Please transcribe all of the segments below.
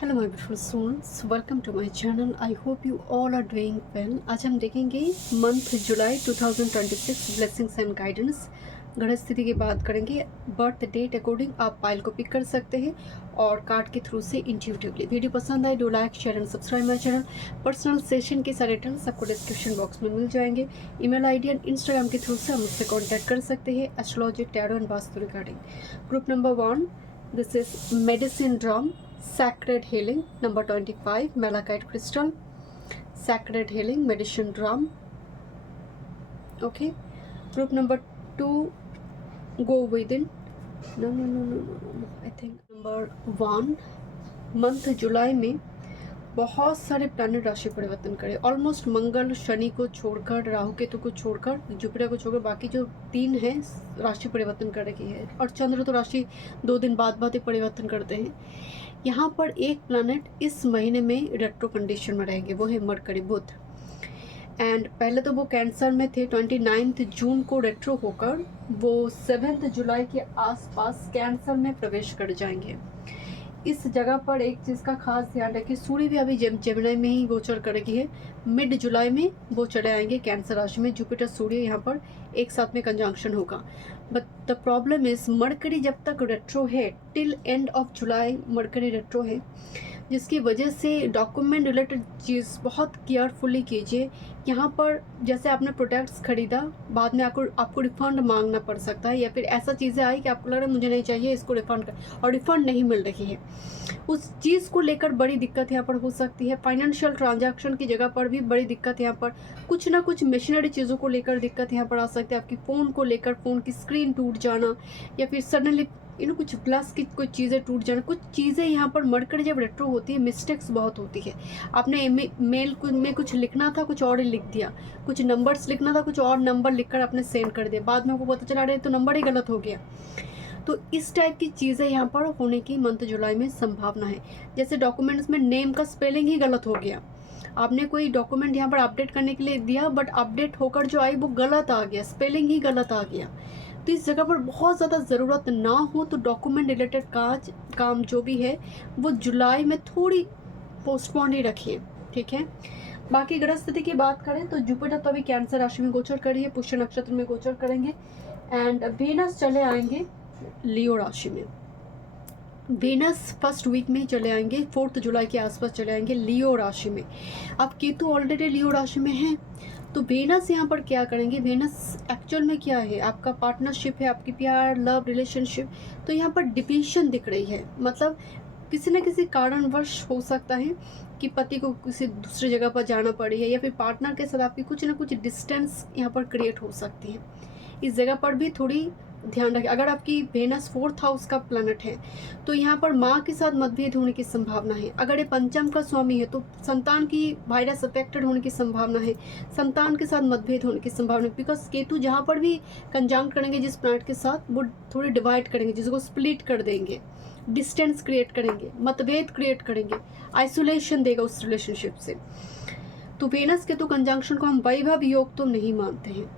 Hello my beautiful souls, welcome to my channel. I hope you all are doing well. आज हम देखेंगे month July 2026 blessings and guidance. ग्रह स्थिति की बात करेंगे। बर्थ डेट अकॉर्डिंग आप पाइल को पिक कर सकते हैं और कार्ड के थ्रू से इंट्यूटिवली। वीडियो पसंद आए do like share and subscribe my channel. Personal session के सारे डिटेल्स आपको डिस्क्रिप्शन बॉक्स में मिल जाएंगे। ईमेल आईडी एंड इंस्टाग्राम के थ्रू से हम मुझसे कॉन्टैक्ट कर सकते हैं astrology, tarot and vastu regarding. Group number 1, this is medicine drum, sacred healing. Number 25, malachite crystal, sacred healing, medicine drum. Okay. Group number 2, go within. No. I think number 1, month July में बहुत सारे planet राशि परिवर्तन करे। Almost मंगल शनि को छोड़कर, राहु केतु को छोड़कर, जुपिटर को छोड़कर बाकी जो 3 हैं राशि परिवर्तन कर रखी है। और चंद्र तो राशि 2 दिन बाद ही परिवर्तन करते हैं। यहाँ पर एक प्लैनेट इस महीने में रेट्रो कंडीशन में रहेंगे, वो है मरकरी, बुध। एंड पहले तो वो कैंसर में थे, 29 जून को रेट्रो होकर वो 7 जुलाई के आसपास कैंसर में प्रवेश कर जाएंगे। इस जगह पर एक चीज़ का खास ध्यान रखिए, सूर्य भी अभी जेमिनी में ही गोचर करेगी है। मिड जुलाई में वो चले आएंगे कैंसर राशि में। जुपिटर सूर्य यहाँ पर एक साथ में कंजंक्शन होगा। But the problem is mercury जब तक रेट्रो है, till end of July mercury retro है, जिसकी वजह से डॉक्यूमेंट रिलेटेड चीज़ बहुत केयरफुली कीजिए। यहाँ पर जैसे आपने प्रोडक्ट्स खरीदा, बाद में आपको रिफ़ंड मांगना पड़ सकता है, या फिर ऐसा चीज़ें आई कि आपको लग रहा है मुझे नहीं चाहिए, इसको रिफ़ंड कर, और रिफ़ंड नहीं मिल रही है। उस चीज़ को लेकर बड़ी दिक्कत यहाँ पर हो सकती है। फाइनेंशियल ट्रांजैक्शन की जगह पर भी बड़ी दिक्कत यहाँ पर, कुछ ना कुछ मशीनरी चीज़ों को लेकर दिक्कत यहाँ पर आ सकती है। आपकी फ़ोन को लेकर, फ़ोन की स्क्रीन टूट जाना, या फिर सडनली कुछ ग्लास की कोई चीज़ें टूट जाना, कुछ चीज़ें यहाँ पर मरकरी जब रेट्रो होती है मिस्टेक्स बहुत होती है। आपने मेल में कुछ लिखना था, कुछ और ही लिख दिया, कुछ नंबर्स लिखना था, कुछ और नंबर लिखकर आपने सेंड कर दिया, बाद में आपको पता चला रहे तो नंबर ही गलत हो गया। तो इस टाइप की चीज़ें यहाँ पर होने की मंथ जुलाई में संभावना है। जैसे डॉक्यूमेंट्स में नेम का स्पेलिंग ही गलत हो गया, आपने कोई डॉक्यूमेंट यहाँ पर अपडेट करने के लिए दिया, बट अपडेट होकर जो आई वो गलत आ गया, स्पेलिंग ही गलत आ गया। तो इस जगह पर बहुत ज़्यादा ज़रूरत ना हो तो डॉक्यूमेंट रिलेटेड काम जो भी है वो जुलाई में थोड़ी पोस्टपोन ही रखिए, ठीक है। बाकी ग्रह स्थिति की बात करें तो जुपिटर तो अभी कैंसर राशि में गोचर करी है, पुष्य नक्षत्र में गोचर करेंगे। एंड वीनस चले आएंगे लियो राशि में। वीनस फर्स्ट वीक में चले आएंगे, 4 जुलाई के आसपास चले आएंगे लियो राशि में। अब केतु ऑलरेडी लियो राशि में है, तो वीनस यहाँ पर क्या करेंगे? वीनस एक्चुअल में क्या है? आपका पार्टनरशिप है, आपकी प्यार, लव, रिलेशनशिप। तो यहाँ पर डिविजन दिख रही है, मतलब किसी न किसी कारणवश हो सकता है कि पति को किसी दूसरी जगह पर जाना पड़े, या फिर पार्टनर के साथ आपकी कुछ ना कुछ डिस्टेंस यहाँ पर क्रिएट हो सकती है। इस जगह पर भी थोड़ी ध्यान रखें। अगर आपकी वेनस 4th हाउस का प्लैनेट है तो यहाँ पर माँ के साथ मतभेद होने की संभावना है। अगर ये पंचम का स्वामी है तो संतान की वायरस अफेक्टेड होने की संभावना है, संतान के साथ मतभेद होने की संभावना है। बिकॉज केतु जहाँ पर भी कंजंक्ट करेंगे जिस प्लैनेट के साथ, वो थोड़ी डिवाइड करेंगे, जिसको स्प्लिट कर देंगे, डिस्टेंस क्रिएट करेंगे, मतभेद क्रिएट करेंगे, आइसोलेशन देगा उस रिलेशनशिप से। तो वेनस केतु कंजंक्शन को हम वैभव योग तो नहीं मानते हैं।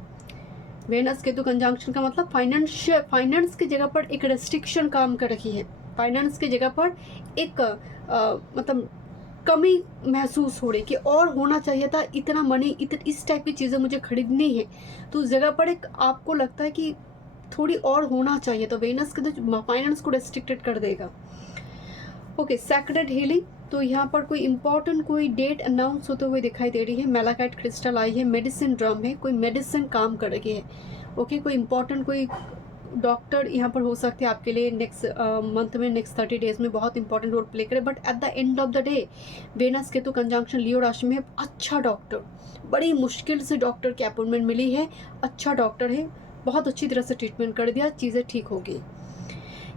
वेनस केतु कंजंक्शन का मतलब फाइनेंस की जगह पर एक रेस्ट्रिक्शन काम कर रही है, फाइनेंस की जगह पर एक मतलब कमी महसूस हो रही कि और होना चाहिए था, इतना मनी, इस टाइप की चीज़ें मुझे खरीदनी है। तो उस जगह पर एक आपको लगता है कि थोड़ी और होना चाहिए, तो वेनस के तो फाइनेंस को रेस्ट्रिक्टेड कर देगा। ओके, सैक्रेड हीलिंग, तो यहाँ पर कोई इंपॉर्टेंट कोई डेट अनाउंस होते हुए दिखाई दे रही है। मेलाकाइट क्रिस्टल आई है, मेडिसिन ड्रम है, कोई मेडिसिन काम कर रही है। ओके, कोई इंपॉर्टेंट कोई डॉक्टर यहाँ पर हो सकते हैं आपके लिए नेक्स्ट मंथ में, नेक्स्ट 30 डेज में बहुत इंपॉर्टेंट रोल प्ले करे। But at the end of the day Venus Ketu conjunction Leo राशि में, अच्छा डॉक्टर, बड़ी मुश्किल से डॉक्टर की अपॉइंटमेंट मिली है, अच्छा डॉक्टर है, बहुत अच्छी तरह से ट्रीटमेंट कर दिया, चीज़ें ठीक होगी।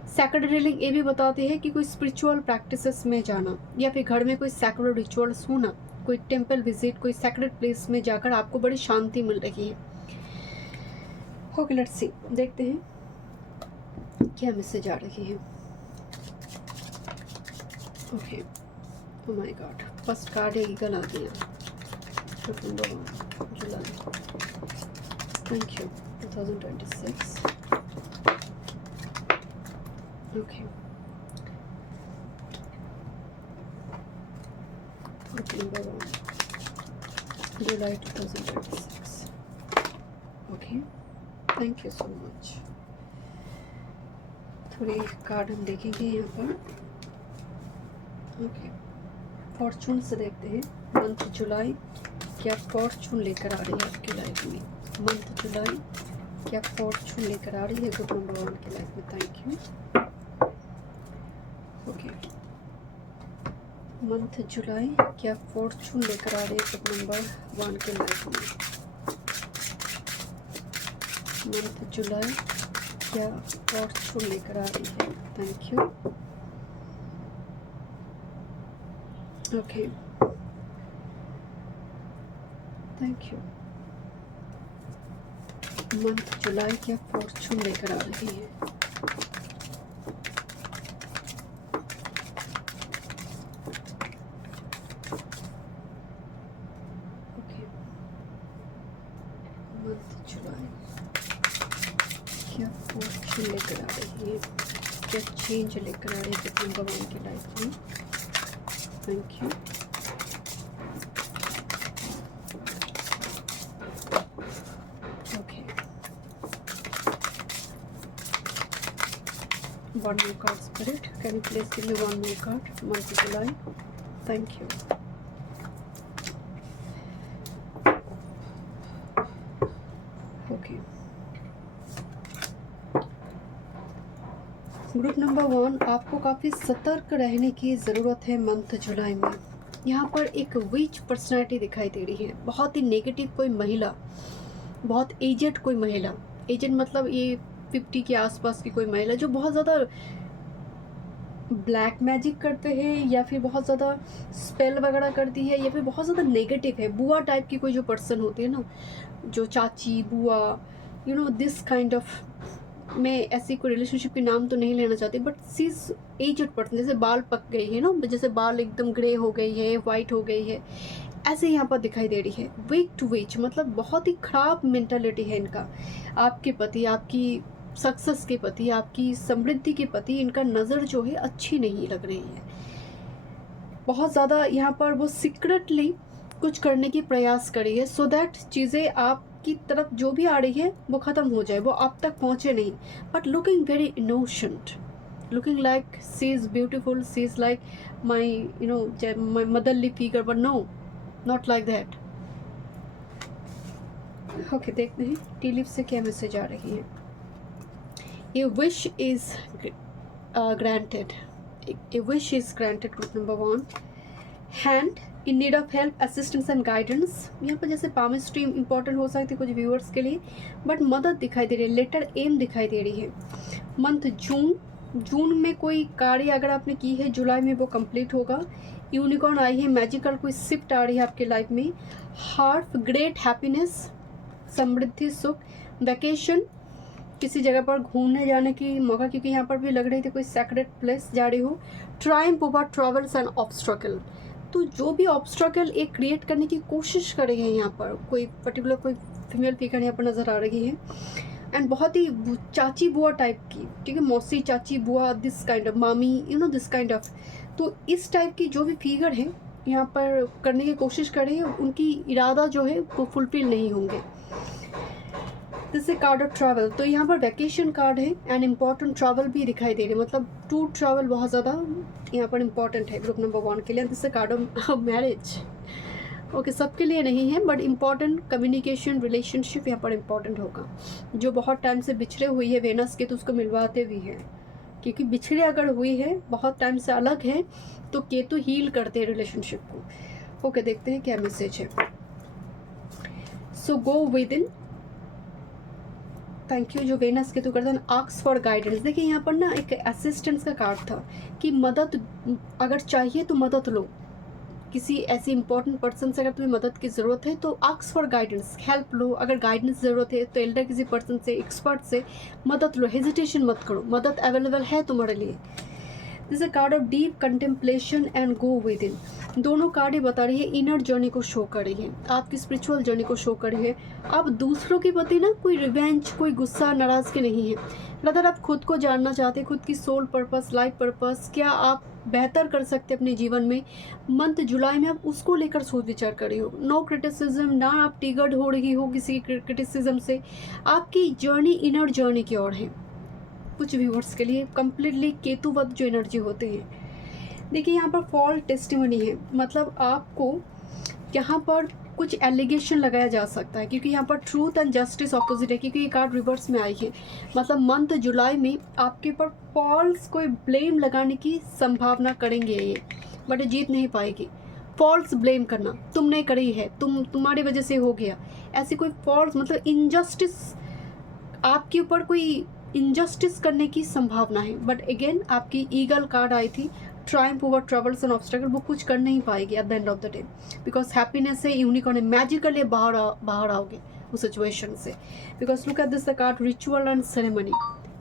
सैक्रेड हीलिंग ये भी बताते हैं कि कोई स्पिरिचुअल प्रैक्टिसेस में जाना, या फिर घर में कोई सैक्रेड रिचुअल्स होना, कोई टेम्पल विजिट, कोई सैक्रेड प्लेस में जाकर आपको बड़ी शांति मिल रही है। ओके, लेट्स सी, देखते हैं क्या मैसेज आ रही है। Okay, oh my God, first card है ईगल आ गया, July, thank you, 2026। Okay, group number 1 July 2026. Okay, thank you so much. थोड़े कार्ड हम देखेंगे यहाँ पर. ओके, फॉर्चून से देखते हैं. मंथ जुलाई क्या फॉर्चून लेकर आ रही है आपकी लाइफ में. मंथ जुलाई क्या फॉर्चून लेकर आ रही है ग्रुप नंबर 1 की लाइफ में. Thank you. Okay, month July क्या फॉर्चून लेकर आ रही है ग्रुप नंबर 1 की लाइफ में. मंथ जुलाई क्या फॉर्चून लेकर आ रही है. Thank you. Okay, thank you. Month July क्या फॉर्चून लेकर आ रही है. ओके, मंथ जुलाई क्या फॉर्चून लेकर आ रही है, क्या चेंज लेकर आ रही है नंबर 1 की लाइफ में. Thank you. One more card, Spirit. Can you please give me one more card? Month of July. Thank you. Okay. Group number 1, आपको काफ़ी सतर्क रहने की ज़रूरत है मंथ जुलाई में. यहाँ पर एक वीक पर्सनैलिटी दिखाई दे रही है. बहुत ही नेगेटिव कोई महिला, बहुत एजेड कोई महिला. एजेड मतलब ये 50 के आसपास की कोई महिला जो बहुत ज़्यादा ब्लैक मैजिक करते हैं या फिर बहुत ज़्यादा स्पेल वगैरह करती है या फिर बहुत ज़्यादा नेगेटिव है. बुआ टाइप की कोई जो पर्सन होती है ना, जो चाची बुआ, you know this kind of. मैं ऐसी कोई रिलेशनशिप के नाम तो नहीं लेना चाहती, but she is aged person. जैसे बाल पक गई है ना, जैसे बाल एकदम ग्रे हो गई है, वाइट हो गई है, ऐसे यहाँ पर दिखाई दे रही है. वीक टू वीच मतलब बहुत ही ख़राब मेंटालिटी है इनका. आपके पति, आपकी सक्सेस के प्रति, आपकी समृद्धि के प्रति इनका नज़र जो है अच्छी नहीं लग रही है. बहुत ज़्यादा यहाँ पर वो सीक्रेटली कुछ करने की प्रयास करी है सो दैट चीज़ें आपकी तरफ जो भी आ रही है वो ख़त्म हो जाए, वो आप तक पहुँचे नहीं. But looking very innocent, looking like she is beautiful, she is like my, you know, my motherly figure, but no, not like that. Okay, देखते हैं टी लिप से क्या मैसेज आ रही है. A wish is granted. A wish is granted. Group number 1. Hand in need of help, assistance and guidance. यहाँ पर जैसे पामिस्ट्री इंपॉर्टेंट हो सकती है कुछ व्यूअर्स के लिए, बट मदद दिखाई दे रही है. लेटर एम दिखाई दे रही है. मंथ जून में कोई कार्य अगर आपने की है, जुलाई में वो कंप्लीट होगा. यूनिकॉर्न आई है, मैजिकल कोई शिफ्ट आ रही है आपके लाइफ में. हार्ट ग्रेट हैप्पीनेस, समृद्धि, सुख. वैकेशन, किसी जगह पर घूमने जाने की मौका, क्योंकि यहाँ पर भी लग रही थी कोई सेक्रेट प्लेस जा रही हो. Triumph over travels and obstacle. तो जो भी ऑब्स्ट्रकल एक क्रिएट करने की कोशिश कर रही है यहाँ पर, कोई पर्टिकुलर कोई फीमेल फिगर यहाँ पर नज़र आ रही है. एंड बहुत ही चाची बुआ टाइप की, ठीक है, मौसी चाची बुआ, दिस काइंड ऑफ मामी, you know this kind of. तो इस टाइप की जो भी फिगर है यहाँ पर करने की कोशिश कर रही है, उनकी इरादा जो है वो फुलफिल नहीं होंगे. This is card of travel. तो यहाँ पर वैकेशन कार्ड है एंड इम्पॉर्टेंट ट्रैवल भी दिखाई दे रही है, मतलब टू ट्रैवल बहुत ज़्यादा यहाँ पर इम्पॉर्टेंट है ग्रुप नंबर 1 के लिए. This is card of marriage. Okay, सबके लिए नहीं है बट इम्पॉर्टेंट कम्युनिकेशन रिलेशनशिप यहाँ पर इम्पॉर्टेंट होगा. जो बहुत टाइम से बिछड़े हुई है वेनस के, तो उसको मिलवाते भी हैं, क्योंकि बिछड़े अगर हुई है, बहुत टाइम से अलग है, तो केतु हील करते हैं रिलेशनशिप को. ओके, देखते हैं क्या मैसेज है. So go within. Thank you. जो वेनस केतु करते हैं, आस्क फॉर गाइडेंस. देखिए यहाँ पर ना एक असिस्टेंस का कार्ड था कि मदद अगर चाहिए तो मदद लो. किसी ऐसी इंपॉर्टेंट पर्सन से अगर तुम्हें मदद की ज़रूरत है तो आस्क फॉर गाइडेंस, हेल्प लो. अगर गाइडेंस ज़रूरत है तो एल्डर किसी पर्सन से, एक्सपर्ट से मदद लो. हेजिटेशन मत करो, मदद अवेलेबल है तुम्हारे लिए. This a card of deep contemplation and go with in. दोनों कार्ड बता रही है इनर जर्नी को शो कर रही है, आपकी स्पिरिचुअल जर्नी को शो कर रही है। आप दूसरों के प्रति ना कोई रिवेंज, कोई गुस्सा, नाराज़गी नहीं है। अगर आप खुद को जानना चाहते हैं, खुद की सोल पर्पस, लाइफ पर्पस, क्या आप बेहतर कर सकते हैं अपने जीवन में, मंथ जुलाई में आप उसको लेकर सोच विचार कर रही हो। नो क्रिटिसिज्म, ना आप टिगर्ड हो रही हो किसी क्रिटिसिज्म से। आपकी जर्नी इनर जर्नी की ओर है। कुछ व्यूअर्स के लिए कंप्लीटली केतुवत जो एनर्जी होते हैं। देखिए यहाँ पर फॉल्स टेस्टिमनी है, मतलब आपको यहाँ पर कुछ एलिगेशन लगाया जा सकता है, क्योंकि यहाँ पर ट्रूथ एंड जस्टिस ऑपोजिट है, क्योंकि ये कार्ड रिवर्स में आई है। मतलब मंथ जुलाई में आपके ऊपर फॉल्स कोई ब्लेम लगाने की संभावना करेंगे ये, बट जीत नहीं पाएगी। फॉल्स ब्लेम करना, तुमने करी है, तुम्हारी वजह से हो गया, ऐसी कोई फॉल्स मतलब इनजस्टिस, आपके ऊपर कोई इनजस्टिस करने की संभावना है। बट अगेन आपकी ईगल कार्ड आई थी, triumph over troubles and obstacle, वो कुछ कर नहीं पाएगी at the end of the day, because happiness है, यूनिकॉर्न है, मैजिकली बाहर आओगे उस सिचुएशन से। Because look at this the card ritual and ceremony.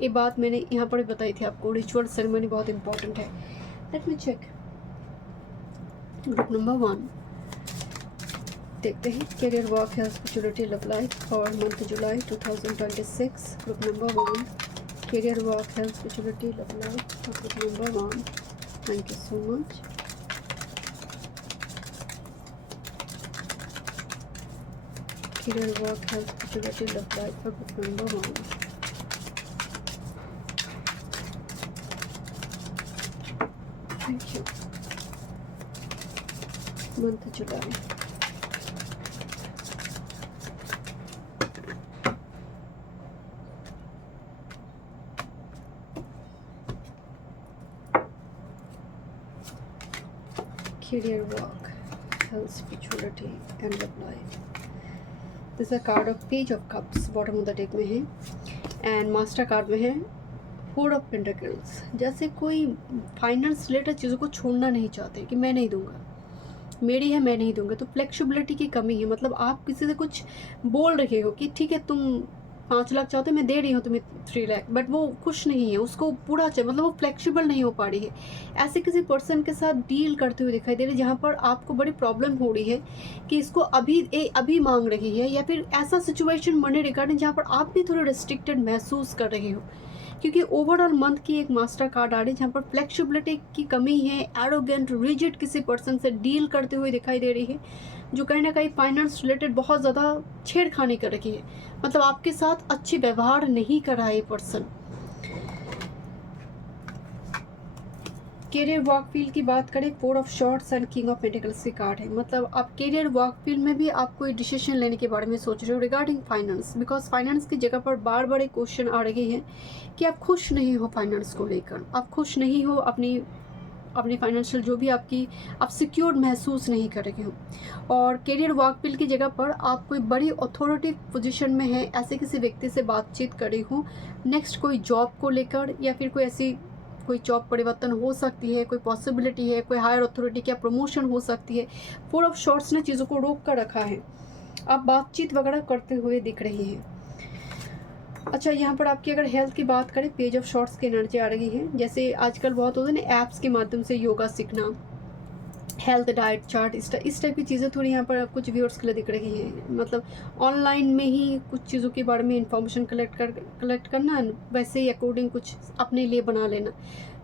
ये बात मैंने यहाँ पर बताई थी आपको, रिचुअल सेरेमनी बहुत इंपॉर्टेंट है। Let me check group number 1, देखते हैं career, work, health, spirituality, love life और month July 2026। Group number 1, career, work, health, spirituality, love life और group number 1। Thank you so much. Career, work, health, spirituality, love life और group number 1। Thank you. Month July, career, work, health, spirituality and love life. This is a card of Page of Cups, bottom of the deck में है, and Master card में है Four of Pentacles। जैसे कोई finance related चीज़ों को छोड़ना नहीं चाहते कि मैं नहीं दूंगा, मेरी है मैं नहीं दूंगा, तो फ्लेक्सिबिलिटी की कमी है। मतलब आप किसी से कुछ बोल रहे हो कि ठीक है तुम 5 लाख चाहते हो, मैं दे रही हूँ तुम्हें 3 लाख, बट वो खुश नहीं है, उसको पूरा चाहिए, मतलब वो फ्लेक्सिबल नहीं हो पा रही है। ऐसे किसी पर्सन के साथ डील करते हुए दिखाई दे रही है जहाँ पर आपको बड़ी प्रॉब्लम हो रही है कि इसको अभी मांग रही है, या फिर ऐसा सिचुएशन मनी रिगार्डिंग जहाँ पर आप भी थोड़े रिस्ट्रिक्टेड महसूस कर रहे हो, क्योंकि ओवरऑल मंथ की एक मास्टर कार्ड आ रही है जहाँ पर फ्लेक्सिबिलिटी की कमी है। एरोगेंट, रिजिड किसी पर्सन से डील करते हुए दिखाई दे रही है, जो कहीं ना कहीं फाइनेंस रिलेटेड बहुत ज़्यादा छेड़खानी कर रही है, मतलब आपके साथ अच्छी व्यवहार नहीं कर रहा है ये पर्सन। कैरियर वर्क फील्ड की बात करें, 4 of shorts and king of pentacles की कार्ड है। मतलब आप कैरियर वर्क फील्ड में भी आप कोई डिसीजन लेने के बारे में सोच रहे हो रिगार्डिंग फाइनेंस, बिकॉज फाइनेंस की जगह पर बार बार एक क्वेश्चन आ रही है कि आप खुश नहीं हो फाइनेंस को लेकर, आप खुश नहीं हो अपनी फाइनेंशियल जो भी आप सिक्योर महसूस नहीं कर रहे हो। और कैरियर वर्क फील्ड की जगह पर आप कोई बड़ी अथॉरिटी पोजीशन में है, ऐसे किसी व्यक्ति से बातचीत कर रही हो नेक्स्ट कोई जॉब को लेकर, या फिर कोई जॉब परिवर्तन हो सकती है, कोई पॉसिबिलिटी है, कोई हायर अथॉरिटी क्या प्रमोशन हो सकती है। 4 ऑफ शॉर्ट्स ने चीज़ों को रोक कर रखा है, आप बातचीत वगैरह करते हुए दिख रही हैं। अच्छा, यहाँ पर आपकी अगर हेल्थ की बात करें, पेज ऑफ शॉर्ट्स की एनर्जी आ रही है। जैसे आजकल बहुत होता है ना ऐप्स के माध्यम से योगा सीखना, हेल्थ डाइट चार्ट, इस टाइप की चीज़ें थोड़ी यहाँ पर कुछ व्यूअर्स के लिए दिख रही हैं। मतलब ऑनलाइन में ही कुछ चीज़ों के बारे में इंफॉर्मेशन कलेक्ट करना, वैसे ही अकॉर्डिंग कुछ अपने लिए बना लेना।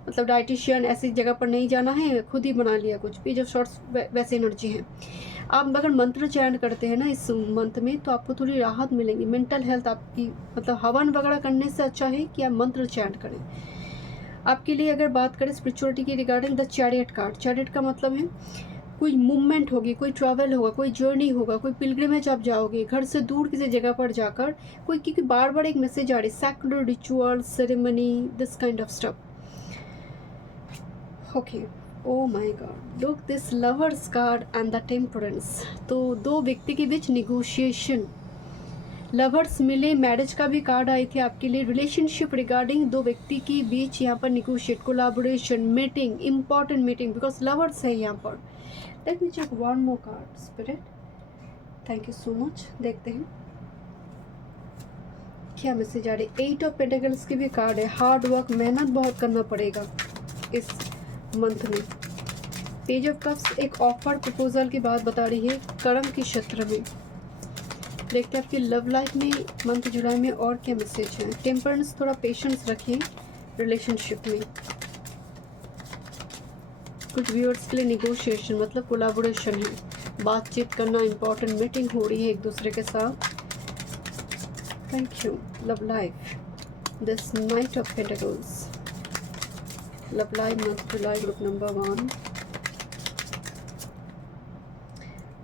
मतलब डाइटिशियन ऐसी जगह पर नहीं जाना है, खुद ही बना लिया कुछ। पेज ऑफ शॉर्ट्स वैसे एनर्जी है। आप अगर मंत्र चैंट करते हैं ना इस मंथ में, तो आपको थोड़ी राहत मिलेगी। मेंटल हेल्थ आपकी, मतलब हवन वगैरह करने से अच्छा है कि आप मंत्र चैंट करें। आपके लिए अगर बात करें स्पिरिचुअलिटी की regarding, the chariot card, chariot का मतलब है कोई मूवमेंट होगी, कोई ट्रैवल होगा, कोई जर्नी होगा, कोई पिलग्रिमेज आप जाओगे घर से दूर किसी जगह पर जाकर, कोई, क्योंकि बार बार एक मैसेज आ रही, sacred ritual, ceremony, this kind of stuff. Okay, oh my God, look this lovers card and the temperance. तो दो व्यक्ति के बीच निगोशिएशन, लवर्स मिले, मैरिज का भी कार्ड आई थी आपके लिए। रिलेशनशिप रिगार्डिंग दो व्यक्ति के बीच यहाँ पर negotiate, collaboration, meeting, important meeting, because lovers है यहाँ पर। Let me check one more card spirit, thank you so much. देखते हैं क्या मैसेज आ रही है। 8 ऑफ पेंटिकल्स की भी कार्ड है। हार्ड वर्क, मेहनत बहुत करना पड़ेगा, इस मंथ में। पेज ऑफ कप्स एक ऑफर प्रपोजल की बात बता रही है कर्म के क्षेत्र में। देखते हैं आपकी लव लाइफ में मंथ जुलाई में और क्या मैसेज है। टेम्परेंस, थोड़ा पेशेंस रखिए रिलेशनशिप में। कुछ व्यूअर्स के लिए निगोशिएशन मतलब कोलैबोरेशन है, बातचीत करना, इंपॉर्टेंट मीटिंग हो रही है एक दूसरे के साथ। Thank you. Love life, this night of pentacles, love life month July, group number 1,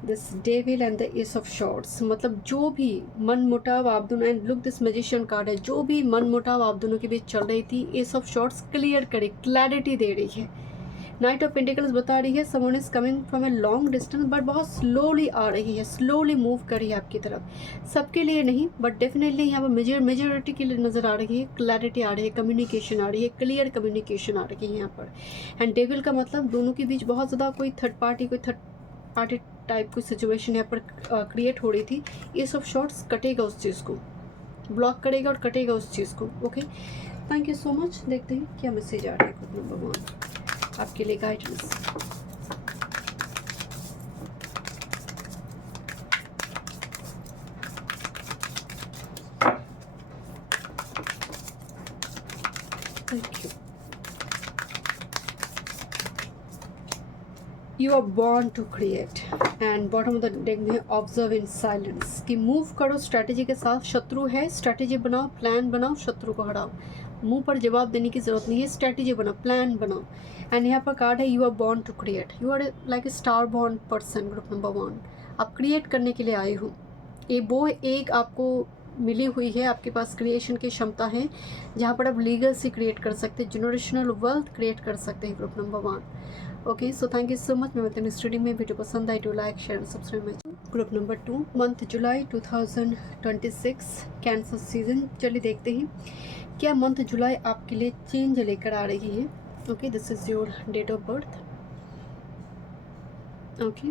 this devil and the S of shorts. मतलब जो भी मन मुटाव आप दोनों, and look this magician card है, जो भी मन मुटाव आप दोनों के बीच चल रही थी, एस ऑफ शॉर्ट्स क्लियर करे, क्लैरिटी दे रही है। नाइट ऑफ पेंटिकल्स बता रही है someone is coming from a long distance, but बहुत स्लोली आ रही है, स्लोली मूव कर रही है आपकी तरफ। सबके लिए नहीं बट डेफिनेटली यहाँ पर मेजोरिटी के लिए नजर आ रही है, क्लैरिटी आ रही है, कम्युनिकेशन आ रही है, क्लियर कम्युनिकेशन आ रही है यहाँ पर। एंड डेविल का मतलब दोनों के बीच बहुत ज़्यादा कोई थर्ड पार्टी टाइप की सिचुएशन यहाँ पर क्रिएट हो रही थी। ये सब शॉर्ट्स कटेगा, उस चीज़ को ब्लॉक करेगा और कटेगा उस चीज़ को। Okay, thank you so much. देखते हैं क्या मैसेज आ रहा है ग्रुप नंबर 1 आपके लिए guidance. Thank you. You are born to create, and bottom of the deck में ऑब्जर्व इन साइलेंस कि मूव करो स्ट्रैटेजी के साथ। शत्रु है, स्ट्रैटेजी बनाओ, प्लान बनाओ, शत्रु को हराओ। मुंह पर जवाब देने की जरूरत नहीं है, स्ट्रैटेजी बनाओ, प्लान बनाओ। एंड यहाँ पर कार्ड है you are born to create, you are like a star born person, group number 1। आप क्रिएट करने के लिए आए हो। ये वो एक आपको मिली हुई है, आपके पास क्रिएशन की क्षमता है जहाँ पर आप लीगल से क्रिएट कर सकते हैं, जनरेशनल वेल्थ क्रिएट कर सकते हैं, group number 1। Okay, so thank you so much. मैं बताऊँ स्टडी में वीडियो पसंद आई तो like share subscribe my channel. Group number 2 month July 2026 cancer season. चलिए देखते हैं क्या मंथ जुलाई आपके लिए चेंज लेकर आ रही है। Okay, this is your date of birth. Okay,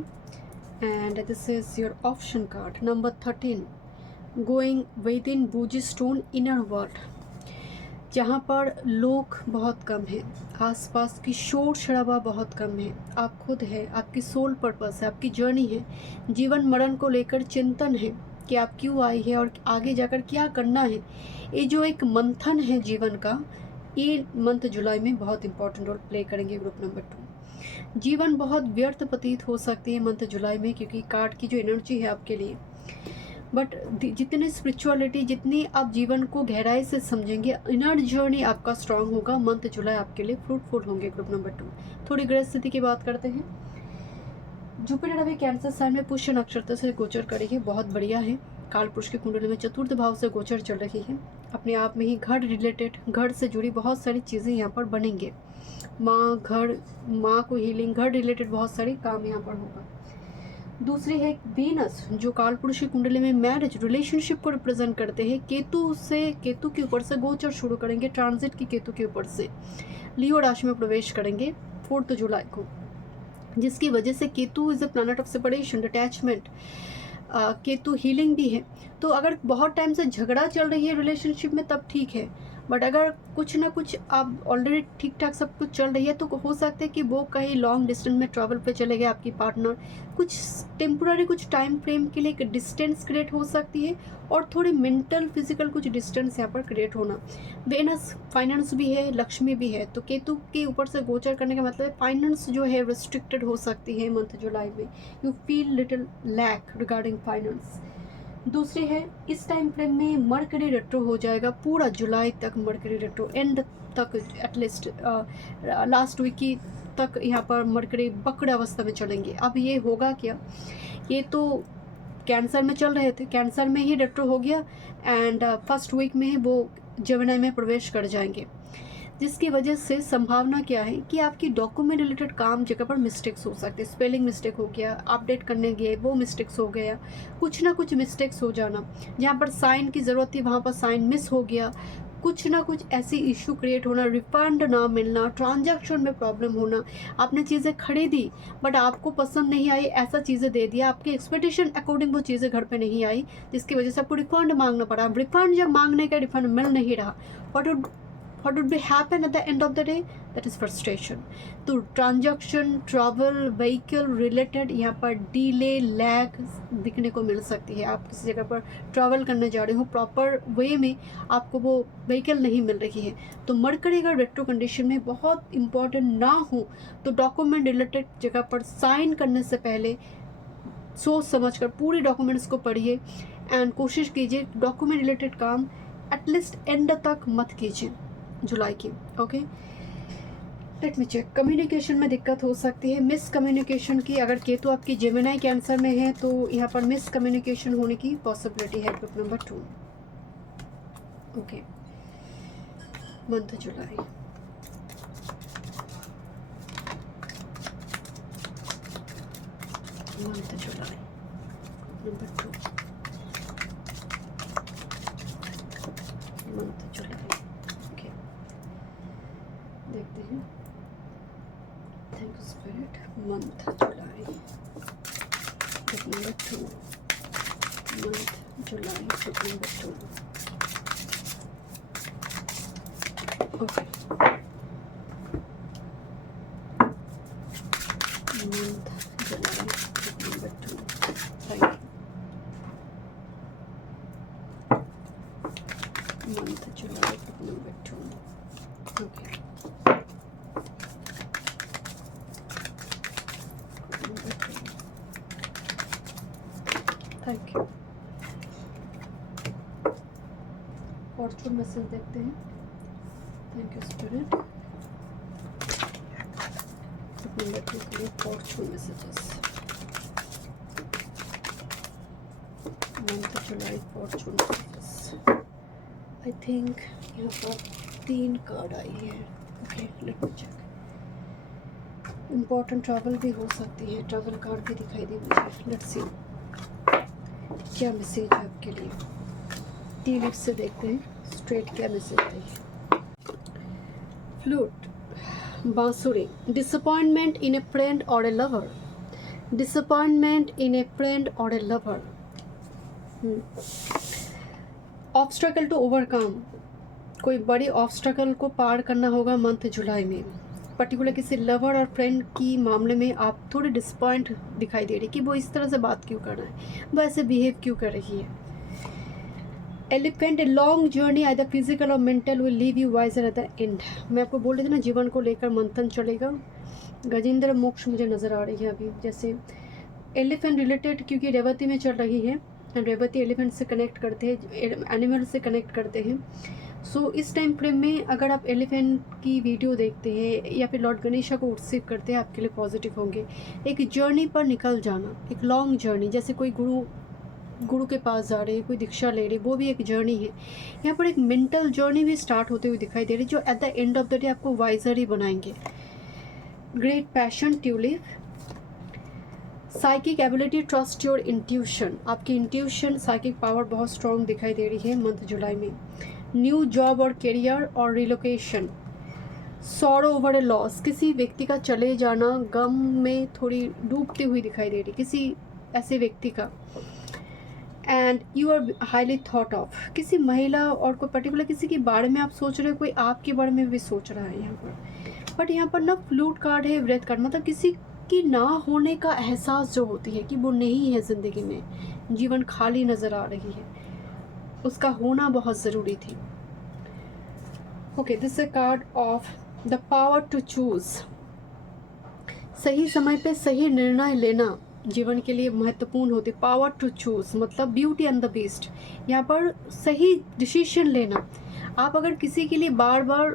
and this is your option card number 13, going with in boujee stone inner world, जहाँ पर लोग बहुत कम हैं, आसपास की शोर शराबा बहुत कम है, आप खुद है, आपकी सोल पर्पस है, आपकी जर्नी है, जीवन मरण को लेकर चिंतन है कि आप क्यों आई है और आगे जाकर क्या करना है। ये जो एक मंथन है जीवन का, ये मंथ जुलाई में बहुत इंपॉर्टेंट रोल प्ले करेंगे, ग्रुप नंबर 2। जीवन बहुत व्यर्थ प्रतीत हो सकती है मंथ जुलाई में, क्योंकि कार्ड की जो एनर्जी है आपके लिए, बट जितनी स्पिरिचुअलिटी, जितनी आप जीवन को गहराई से समझेंगे, इनर जर्नी आपका स्ट्रांग होगा, मंथ जुलाई आपके लिए फ्रूटफुल होंगे, ग्रुप नंबर 2। थोड़ी ग्रह स्थिति की बात करते हैं। जुपिटर अभी कैंसर साइन में पुष्य नक्षत्र से गोचर करेगी, बहुत बढ़िया है। काल पुरुष की कुंडली में चतुर्थ भाव से गोचर चल रही है। अपने आप में ही घर रिलेटेड, घर से जुड़ी बहुत सारी चीज़ें यहाँ पर बनेंगे। माँ, घर, माँ को हीलिंग, घर रिलेटेड बहुत सारे काम यहाँ पर होगा। दूसरी है वीनस, जो काल पुरुष की कुंडली में मैरिज रिलेशनशिप को रिप्रेजेंट करते हैं। केतु के ऊपर से गोचर शुरू करेंगे, ट्रांजिट की केतु के ऊपर से लियो राशि में प्रवेश करेंगे 4 जुलाई को, जिसकी वजह से Ketu is a planet of separation, attachment. Ketu healing भी है। तो अगर बहुत टाइम से झगड़ा चल रही है रिलेशनशिप में तब ठीक है, बट अगर कुछ ना कुछ आप ऑलरेडी ठीक ठाक सब कुछ चल रही है तो हो सकता है कि वो कहीं लॉन्ग डिस्टेंस में ट्रैवल पे चले गए आपकी पार्टनर, कुछ टेम्पोररी, कुछ टाइम फ्रेम के लिए एक डिस्टेंस क्रिएट हो सकती है, और थोड़ी मेंटल फिजिकल कुछ डिस्टेंस यहाँ पर क्रिएट होना। वेनस फाइनेंस भी है, लक्ष्मी भी है, तो केतु के ऊपर से गोचर करने का मतलब फाइनेंस जो है रिस्ट्रिक्टेड हो सकती है मंथ जुलाई में। You feel little lack regarding finance. दूसरी है इस टाइम फ्रेम में मरकरी रेट्रो हो जाएगा, पूरा जुलाई तक मरकरी रेट्रो, एंड तक एटलीस्ट लास्ट वीक की तक यहाँ पर मरकरी वक्र अवस्था में चलेंगे। अब ये होगा क्या, ये तो कैंसर में चल रहे थे, कैंसर में ही रेट्रो हो गया, एंड फर्स्ट वीक में ही वो जेमिनी में प्रवेश कर जाएंगे, जिसकी वजह से संभावना क्या है कि आपकी डॉक्यूमेंट रिलेटेड काम जगह पर मिस्टेक्स हो सकते हैं। स्पेलिंग मिस्टेक हो गया, अपडेट करने गए वो मिस्टेक्स हो गया, कुछ ना कुछ मिस्टेक्स हो जाना, जहाँ पर साइन की ज़रूरत थी वहाँ पर साइन मिस हो गया, कुछ ना कुछ ऐसी इशू क्रिएट होना, रिफंड ना मिलना, ट्रांजैक्शन में प्रॉब्लम होना, आपने चीज़ें खरीदी बट आपको पसंद नहीं आई, ऐसा चीज़ें दे दिया, आपके एक्सपेक्टेशन अकॉर्डिंग वो चीज़ें घर पे नहीं आई, जिसकी वजह से आपको रिफंड मांगना पड़ा। रिफंड जब मांगने का रिफंड मिल नहीं रहा, what would be happen at the end of the day, that is frustration. तो ट्रांजैक्शन, ट्रैवल, व्हीकल रिलेटेड यहाँ पर डीले, लैग दिखने को मिल सकती है। आप किसी जगह पर ट्रैवल करने जा रहे हो, प्रॉपर वे में आपको वो व्हीकल नहीं मिल रही है, तो मरकरी अगर रेट्रो कंडीशन में बहुत इंपॉर्टेंट ना हो तो डॉक्यूमेंट रिलेटेड जगह पर साइन करने से पहले सोच समझ कर पूरी डॉक्यूमेंट्स को पढ़िए एंड कोशिश कीजिए डॉक्यूमेंट रिलेटेड काम एटलीस्ट एंड तक मत कीजिए जुलाई की। Okay, let me check. Communication में दिक्कत हो सकती है, मिस कम्युनिकेशन की। अगर केतु आपकी जेमिनाई कैंसर में है तो यहाँ पर मिस कम्युनिकेशन होने की पॉसिबिलिटी है। Group number 2। ओके, मंथ जुलाई। मंथ जुलाई नंबर 2, मंथ जुलाई। ओके, देखते हैं। Thank you spirit. Month July number 2, month July number 2। Okay, month July number 2। Thank you. month July number 2. Okay, number 2. Thank you. Fortune message देखते हैं। Thank you spirit. Number 2 के लिए Fortune messages. Month July Fortune messages. I think यहाँ पर 3 card आई है। Okay, let me check. Important travel भी हो सकती है, ट्रैवल कार्ड भी दिखाई दे मुझे। लेट्स सी क्या मैसेज है आपके लिए। टी लिप्स से देखते हैं स्ट्रेट क्या मैसेज है। फ्लूट, बांसुरी। डिसअपॉइंटमेंट इन ए फ्रेंड और a lover. Disappointment in a friend और a lover. Obstacle to overcome. कोई बड़ी ऑब्स्ट्रकल को पार करना होगा मंथ जुलाई में। पर्टिकुलर किसी लवर और फ्रेंड की मामले में आप थोड़ी डिसपॉइंट दिखाई दे रही कि वो इस तरह से बात क्यों कर रहा है, वो ऐसे बिहेव क्यों कर रही है। Elephant, a long journey either physical और mental will leave you wiser at the end. मैं आपको बोल रही थी ना, जीवन को लेकर मंथन चलेगा। गजेंद्र मोक्ष मुझे नज़र आ रही है अभी। जैसे एलिफेंट रिलेटेड क्योंकि रेवती में चल रही है, रेवती एलिफेंट से कनेक्ट करते हैं, एनिमल से कनेक्ट करते हैं। सो इस टाइम फ्रेम में अगर आप एलिफेंट की वीडियो देखते हैं या फिर लॉर्ड गणेशा को उत्सित करते हैं, आपके लिए पॉजिटिव होंगे। एक जर्नी पर निकल जाना, एक लॉन्ग जर्नी, जैसे कोई गुरु के पास जा रहे हैं, कोई दीक्षा ले रहे, वो भी एक जर्नी है। यहाँ पर एक मेंटल जर्नी भी स्टार्ट होते हुए दिखाई दे रही, जो eight the end of the day आपको वाइजर ही बनाएंगे। Great passion, tulip. Psychic ability, trust your intuition. आपकी इंट्यूशन, साइकिक पावर बहुत स्ट्रॉन्ग दिखाई दे रही है मंथ जुलाई में। न्यू जॉब और करियर और रिलोकेशन। सॉरो ओवर ए लॉस। किसी व्यक्ति का चले जाना, गम में थोड़ी डूबती हुई दिखाई दे रही किसी ऐसे व्यक्ति का। And you are highly thought of. किसी महिला और कोई पर्टिकुलर किसी के बारे में आप सोच रहे हो, कोई आपके बारे में भी सोच रहा है यहाँ पर। बट यहाँ पर ना फ्लूट कार्ड है, व्रत कार्ड, मतलब किसी की ना होने का एहसास जो होती है कि वो नहीं है ज़िंदगी में, जीवन खाली नज़र आ रही है, उसका होना बहुत ज़रूरी थी। Okay, this is card of the power to choose. सही समय पे सही निर्णय लेना जीवन के लिए महत्वपूर्ण होती। पावर टू चूज़ मतलब ब्यूटी एंड द बीस्ट। यहाँ पर सही डिसीजन लेना। आप अगर किसी के लिए बार बार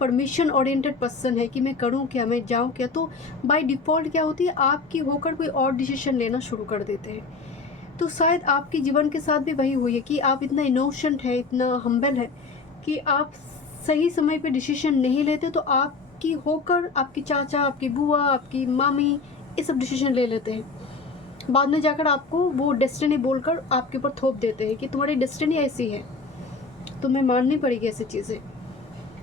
परमिशन ओरिएंटेड पर्सन है कि मैं करूँ क्या, मैं जाऊँ क्या, तो बाय डिफ़ॉल्ट क्या होती है, आपकी होकर कोई और डिसीजन लेना शुरू कर देते हैं। तो शायद आपके जीवन के साथ भी वही हुई है कि आप इतना इनोसेंट है, इतना हम्बल है कि आप सही समय पे डिसीजन नहीं लेते, तो आपकी होकर आपकी चाचा, आपकी बुआ, आपकी मामी ये सब डिसीजन ले लेते हैं। बाद में जाकर आपको वो डेस्टिनी बोलकर आपके ऊपर थोप देते हैं कि तुम्हारी डेस्टिनी ऐसी है, तुम्हें माननी पड़ेगी ऐसी चीज़ें।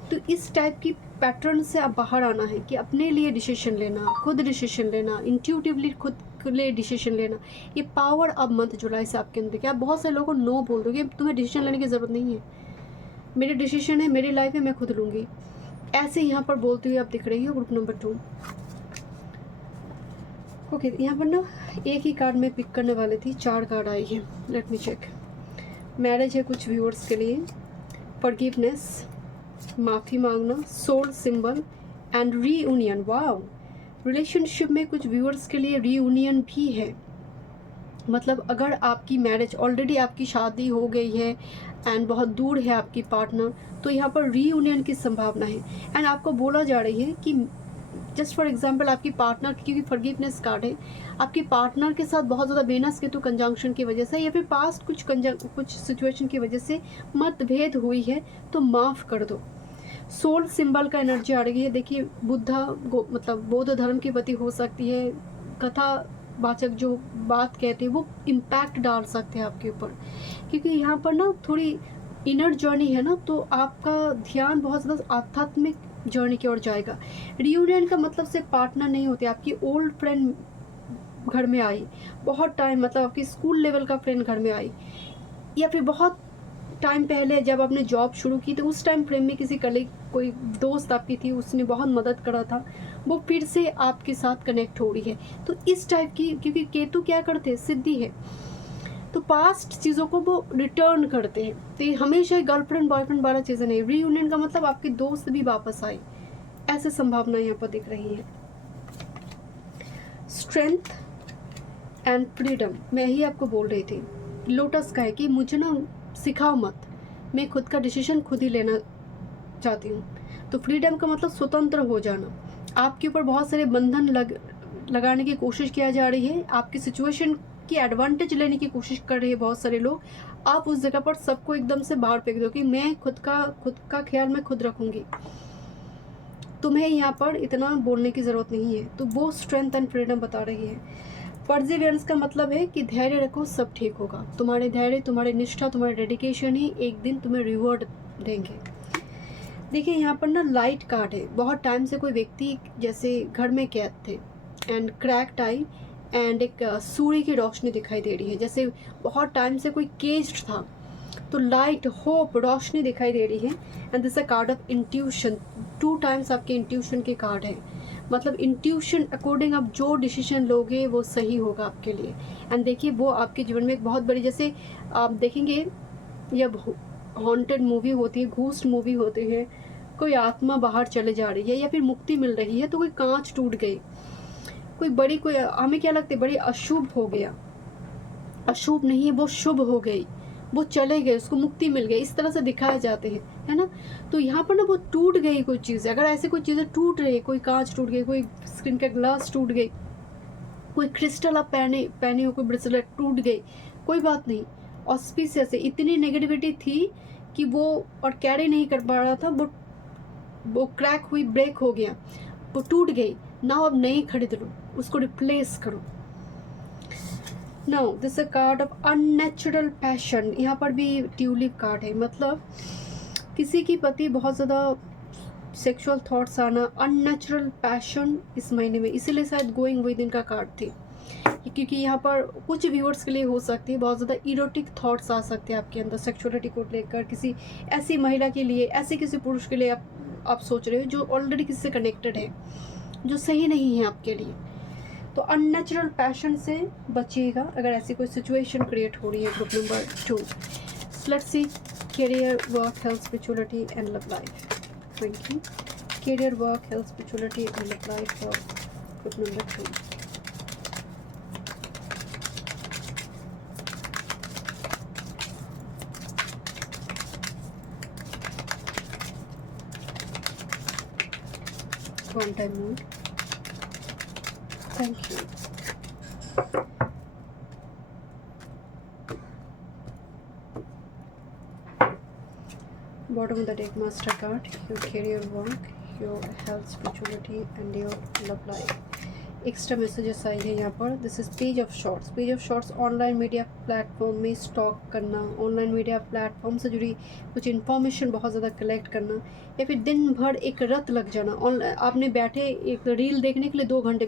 तो इस टाइप की पैटर्न से आप बाहर आना है कि अपने लिए डिसीजन लेना, खुद डिसीजन लेना, इंट्यूटिवली खुद के लिए डिसीजन लेना। ये पावर अब मंथ जुलाई से आपके अंदर क्या। आप बहुत सारे लोगों को नो बोल दोगे, तुम्हें डिसीजन लेने की ज़रूरत नहीं है, मेरे डिसीजन है, मेरी लाइफ है, मैं खुद लूँगी। ऐसे यहाँ पर बोलती हुई आप दिख रही हो ग्रुप नंबर 2। ओके, यहाँ पर ना एक ही कार्ड में पिक करने वाली थी, 4 कार्ड आई है। Let me check. मैरिज है कुछ व्यूअर्स के लिए, फॉरगिवनेस, माफ़ी मांगना, soul symbol and reunion. Wow, relationship में कुछ व्यूअर्स के लिए रीयूनियन भी है। मतलब अगर आपकी मैरिज ऑलरेडी, आपकी शादी हो गई है एंड बहुत दूर है आपकी पार्टनर, तो यहाँ पर रीयूनियन की संभावना है। एंड आपको बोला जा रही है कि जस्ट फॉर एग्जांपल आपकी पार्टनर, क्योंकि फॉरगिवनेस कार्ड है, आपकी पार्टनर के साथ बहुत ज़्यादा वेनस केतु कंजंक्शन की वजह से या फिर पास्ट कुछ सिचुएशन की वजह से मतभेद हुई है, तो माफ़ कर दो। सोल सिंबल का एनर्जी आ रही है। देखिए, मतलब बौद्ध धर्म की प्रति हो सकती है, कथा वाचक जो बात कहते हैं वो इम्पैक्ट डाल सकते हैं आपके ऊपर, क्योंकि यहाँ पर ना थोड़ी इनर जर्नी है ना, तो आपका ध्यान बहुत ज़्यादा आध्यात्मिक जर्नी की ओर जाएगा। रियूनियन का मतलब सिर्फ पार्टनर नहीं होते, आपकी ओल्ड फ्रेंड घर में आई, बहुत टाइम, मतलब आपकी स्कूल लेवल का फ्रेंड घर में आई, या फिर बहुत टाइम पहले जब आपने जॉब शुरू की तो उस टाइम फ्रेम में किसी कलीग, कोई दोस्त आपकी थी, उसने बहुत मदद करा था, वो फिर से आपके साथ कनेक्ट हो रही है। तो इस टाइप की, क्योंकि केतु क्या करते हैं, सिद्धि है, तो पास्ट चीज़ों को वो रिटर्न करते हैं। तो ये हमेशा गर्लफ्रेंड बॉयफ्रेंड वाला चीज़ें नहीं। रीयूनियन का मतलब आपके दोस्त भी वापस आए, ऐसे संभावना यहाँ पर दिख रही है। स्ट्रेंथ एंड फ्रीडम, मैं ही आपको बोल रही थी। लोटस का है कि मुझे ना सिखाओ मत, मैं खुद का डिसीजन खुद ही लेना चाहती हूँ। तो फ्रीडम का मतलब स्वतंत्र हो जाना। आपके ऊपर बहुत सारे बंधन लगाने की कोशिश किया जा रही है, आपकी सिचुएशन की एडवांटेज लेने की कोशिश कर रहे हैं बहुत सारे लोग। आप उस जगह पर सबको एकदम से बाहर फेंक दो कि मैं खुद का ख्याल मैं खुद रखूँगी, तुम्हें यहाँ पर इतना बोलने की ज़रूरत नहीं है। तो वो स्ट्रेंथ एंड फ्रीडम बता रही है। परसिवियरेंस का मतलब है कि धैर्य रखो, सब ठीक होगा। तुम्हारे धैर्य, तुम्हारी निष्ठा, तुम्हारे डेडिकेशन ही एक दिन तुम्हें रिवॉर्ड देंगे। देखिए, यहाँ पर ना लाइट कार्ड है। बहुत टाइम से कोई व्यक्ति जैसे घर में कैद थे एंड क्रैक्ड आई एंड एक सूर्य की रोशनी दिखाई दे रही है, जैसे बहुत टाइम से कोई केज्ड था, तो लाइट, होप, रोशनी दिखाई दे रही है। And this a card of intuition, 2 times आपके इंट्यूशन के कार्ड है। मतलब इंट्यूशन अकॉर्डिंग आप जो डिसीजन लोगे वो सही होगा आपके लिए। एंड देखिए, वो आपके जीवन में एक बहुत बड़ी, जैसे आप देखेंगे जब हॉन्टेड मूवी होती है, घूस्ट मूवी होती है, कोई आत्मा बाहर चले जा रही है या फिर मुक्ति मिल रही है, तो कोई कांच टूट गई, कोई बड़ी, कोई हमें क्या लगता है बड़ी अशुभ हो गया, अशुभ नहीं, वो शुभ हो गई, वो चले गए, उसको मुक्ति मिल गई, इस तरह से दिखाए जाते हैं, है ना। तो यहाँ पर ना वो टूट गई कोई चीज़। अगर ऐसे कोई चीज़ें टूट रही है, कोई कांच टूट गई, कोई स्क्रीन का ग्लास टूट गई, कोई क्रिस्टल आप पहने हो, कोई ब्रेसलेट टूट गई, कोई बात नहीं। ऑस्पिशियस है, इतनी नेगेटिविटी थी कि वो और कैरी नहीं कर पा रहा था, वो क्रैक हुई, ब्रेक हो गया, वो टूट गई। ना अब नई खरीद लो, उसको रिप्लेस करो। Now this a card of unnatural passion, यहाँ पर भी ट्यूलिप कार्ड है। मतलब किसी की प्रति बहुत ज़्यादा सेक्सुअल थॉट्स आना, अननेचुरल पैशन इस महीने में, इसीलिए शायद गोइंग विद इन का कार्ड थी, क्योंकि यहाँ पर कुछ व्यूअर्स के लिए हो सकती है बहुत ज़्यादा इरोटिक थॉट्स आ सकते हैं आपके अंदर सेक्सुअलिटी को लेकर, किसी ऐसी महिला के लिए, ऐसे किसी पुरुष के लिए आप सोच रहे हो जो ऑलरेडी किसी से कनेक्टेड है, जो सही नहीं है आपके लिए। तो अननेचुरल पैशन से बचिएगा अगर ऐसी कोई सिचुएशन क्रिएट हो रही है। Group number 2, let's see career, work, health, spirituality and love life. Thank you. Career, work, health, spirituality and love life for group number 3. One time more. Thank you. Bottom of the deck, master card, your career, work, your health, spirituality and your love life. Extra messages आई है यहाँ पर। This is page of shorts. Page of shorts online media platform में stock करना, online media platform से जुड़ी कुछ information बहुत ज़्यादा कलेक्ट करना, या फिर दिन भर एक रत लग जाना। ऑनलाइन आपने बैठे एक रील देखने के लिए 2 घंटे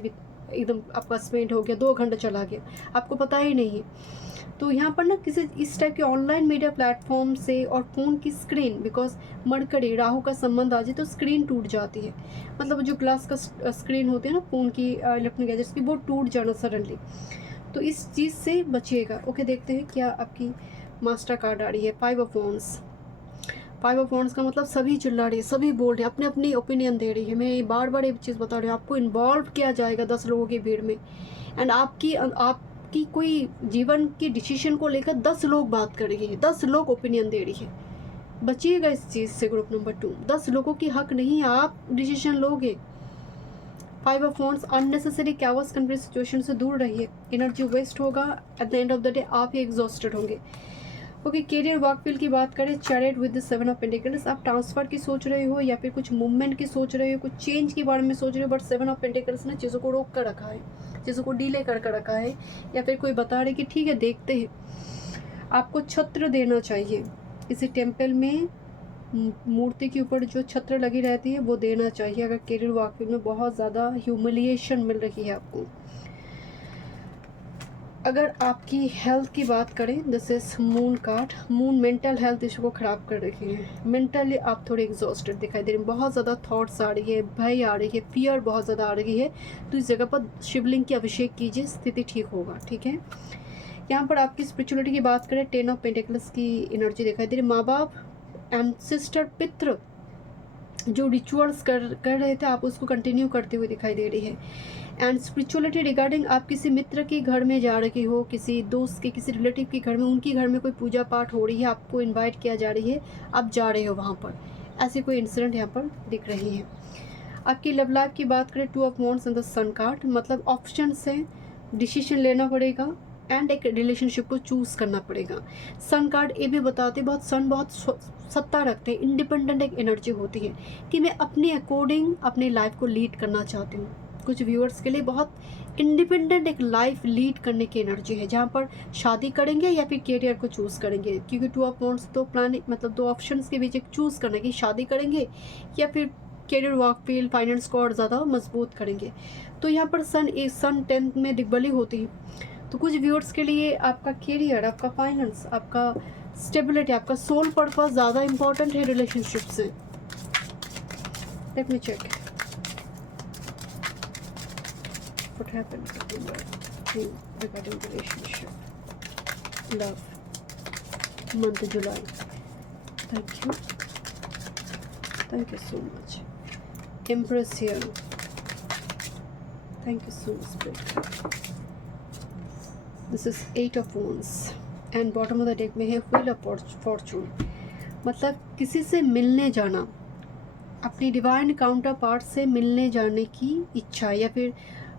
एकदम आपका स्पेंड हो गया, 2 घंटा चला गया, आपको पता ही नहीं है। तो यहाँ पर ना किसी इस टाइप के ऑनलाइन मीडिया प्लेटफॉर्म से और फ़ोन की स्क्रीन, बिकॉज मरकरी राहु का संबंध आ जाए तो स्क्रीन टूट जाती है, मतलब जो ग्लास का स्क्रीन होती है ना फ़ोन की, इलेक्ट्रॉनिक गैजेट्स की, वो टूट जाना सडनली, तो इस चीज़ से बचिएगा। ओके, देखते हैं क्या आपकी मास्टर कार्ड आ रही है। 5 ऑफ वॉन्ड्स। 5 ऑफ वॉन्ड्स का मतलब सभी चिल्ला रही है, सभी बोल रहे हैं, अपने अपनी ओपिनियन दे रही है। मैं बार बार एक चीज़ बता रही हूँ, आपको इन्वॉल्व किया जाएगा 10 लोगों की भीड़ में, एंड आपकी कोई जीवन की डिसीजन को लेकर 10 लोग बात कर रही है, 10 लोग ओपिनियन दे रही है। बचिएगा इस चीज़ से। ग्रुप नंबर 2, 10 लोगों की हक नहीं है, आप डिसीजन लोगे। 5 of wands, unnecessary chaos confuse situation से दूर रहिए, एनर्जी वेस्ट होगा, at the end of the day आप ही एग्जॉस्टेड होंगे। ओके, कैरियर वर्क फील्ड की बात करें, chariot with the 7 of pentacles, आप ट्रांसफर की सोच रहे हो या फिर कुछ मूवमेंट की सोच रहे हो, कुछ चेंज के बारे में सोच रहे हो, बट 7 ऑफ पेंटिकल्स ने चीज़ों को रोक कर रखा है, चीज़ों को डीले कर रखा है, या फिर कोई बता रहे कि ठीक है देखते हैं। आपको छत्र देना चाहिए, किसी टेम्पल में मूर्ति के ऊपर जो छत्र लगी रहती है वो देना चाहिए, अगर कैरियर वर्क फील्ड में बहुत ज़्यादा ह्यूमिलिएशन मिल रही है आपको। अगर आपकी हेल्थ की बात करें, this is moon card. Moon mental health issue को ख़राब कर रही है, मेंटली आप थोड़े एग्जॉस्टेड दिखाई दे रहे हैं, बहुत ज़्यादा थॉट्स आ रही है, भय आ रही है, फियर बहुत ज़्यादा आ रही है, तो इस जगह पर शिवलिंग की अभिषेक कीजिए, स्थिति ठीक होगा। ठीक है, यहाँ पर आपकी स्पिरिचुअलिटी की बात करें, 10 ऑफ पेंटिकल्स की एनर्जी दिखाई दे रही है। माँ बाप, एंसेस्टर, पितृ जो रिचुअल्स कर रहे थे, आप उसको कंटिन्यू करते हुए दिखाई दे रही है। एंड स्पिरिचुअलिटी रिगार्डिंग, आप किसी मित्र के घर में जा रही हो, किसी दोस्त के, किसी रिलेटिव के घर में, उनके घर में कोई पूजा पाठ हो रही है, आपको इनवाइट किया जा रही है, आप जा रहे हो वहाँ पर, ऐसी कोई इंसिडेंट यहाँ पर दिख रही है। आपकी लव लाइफ की बात करें, 2 of wands and the sun card, मतलब ऑप्शन से डिसीजन लेना पड़ेगा एंड एक रिलेशनशिप को चूज़ करना पड़ेगा। सन कार्ड ये भी बताते, बहुत सन बहुत सत्ता रखते हैं, इंडिपेंडेंट एक एनर्जी होती है कि मैं अपने अकॉर्डिंग अपनी लाइफ को लीड करना चाहती हूँ। कुछ व्यूअर्स के लिए बहुत इंडिपेंडेंट एक लाइफ लीड करने की एनर्जी है, जहाँ पर शादी करेंगे या फिर कैरियर को चूज़ करेंगे, क्योंकि 2 ऑफ वॉन्ड्स तो प्लान, मतलब 2 ऑप्शंस के बीच एक चूज़ करना कि शादी करेंगे या फिर कैरियर वर्क फील्ड फाइनेंस को और ज़्यादा मजबूत करेंगे। तो यहाँ पर सन 10th में दिग्बली होती है, तो कुछ व्यूअर्स के लिए आपका कैरियर, आपका फाइनेंस, आपका स्टेबिलिटी, आपका सोल पर्पस ज़्यादा इंपॉर्टेंट है रिलेशनशिप से। Let me check what happened regarding relationship, love, month July. Thank you so much. Empress here, thank you so much. This is 8 of wands and bottom of the deck में है wheel of Fortune, मतलब किसी से मिलने जाना, अपनी divine counter part से मिलने जाने की इच्छा, या फिर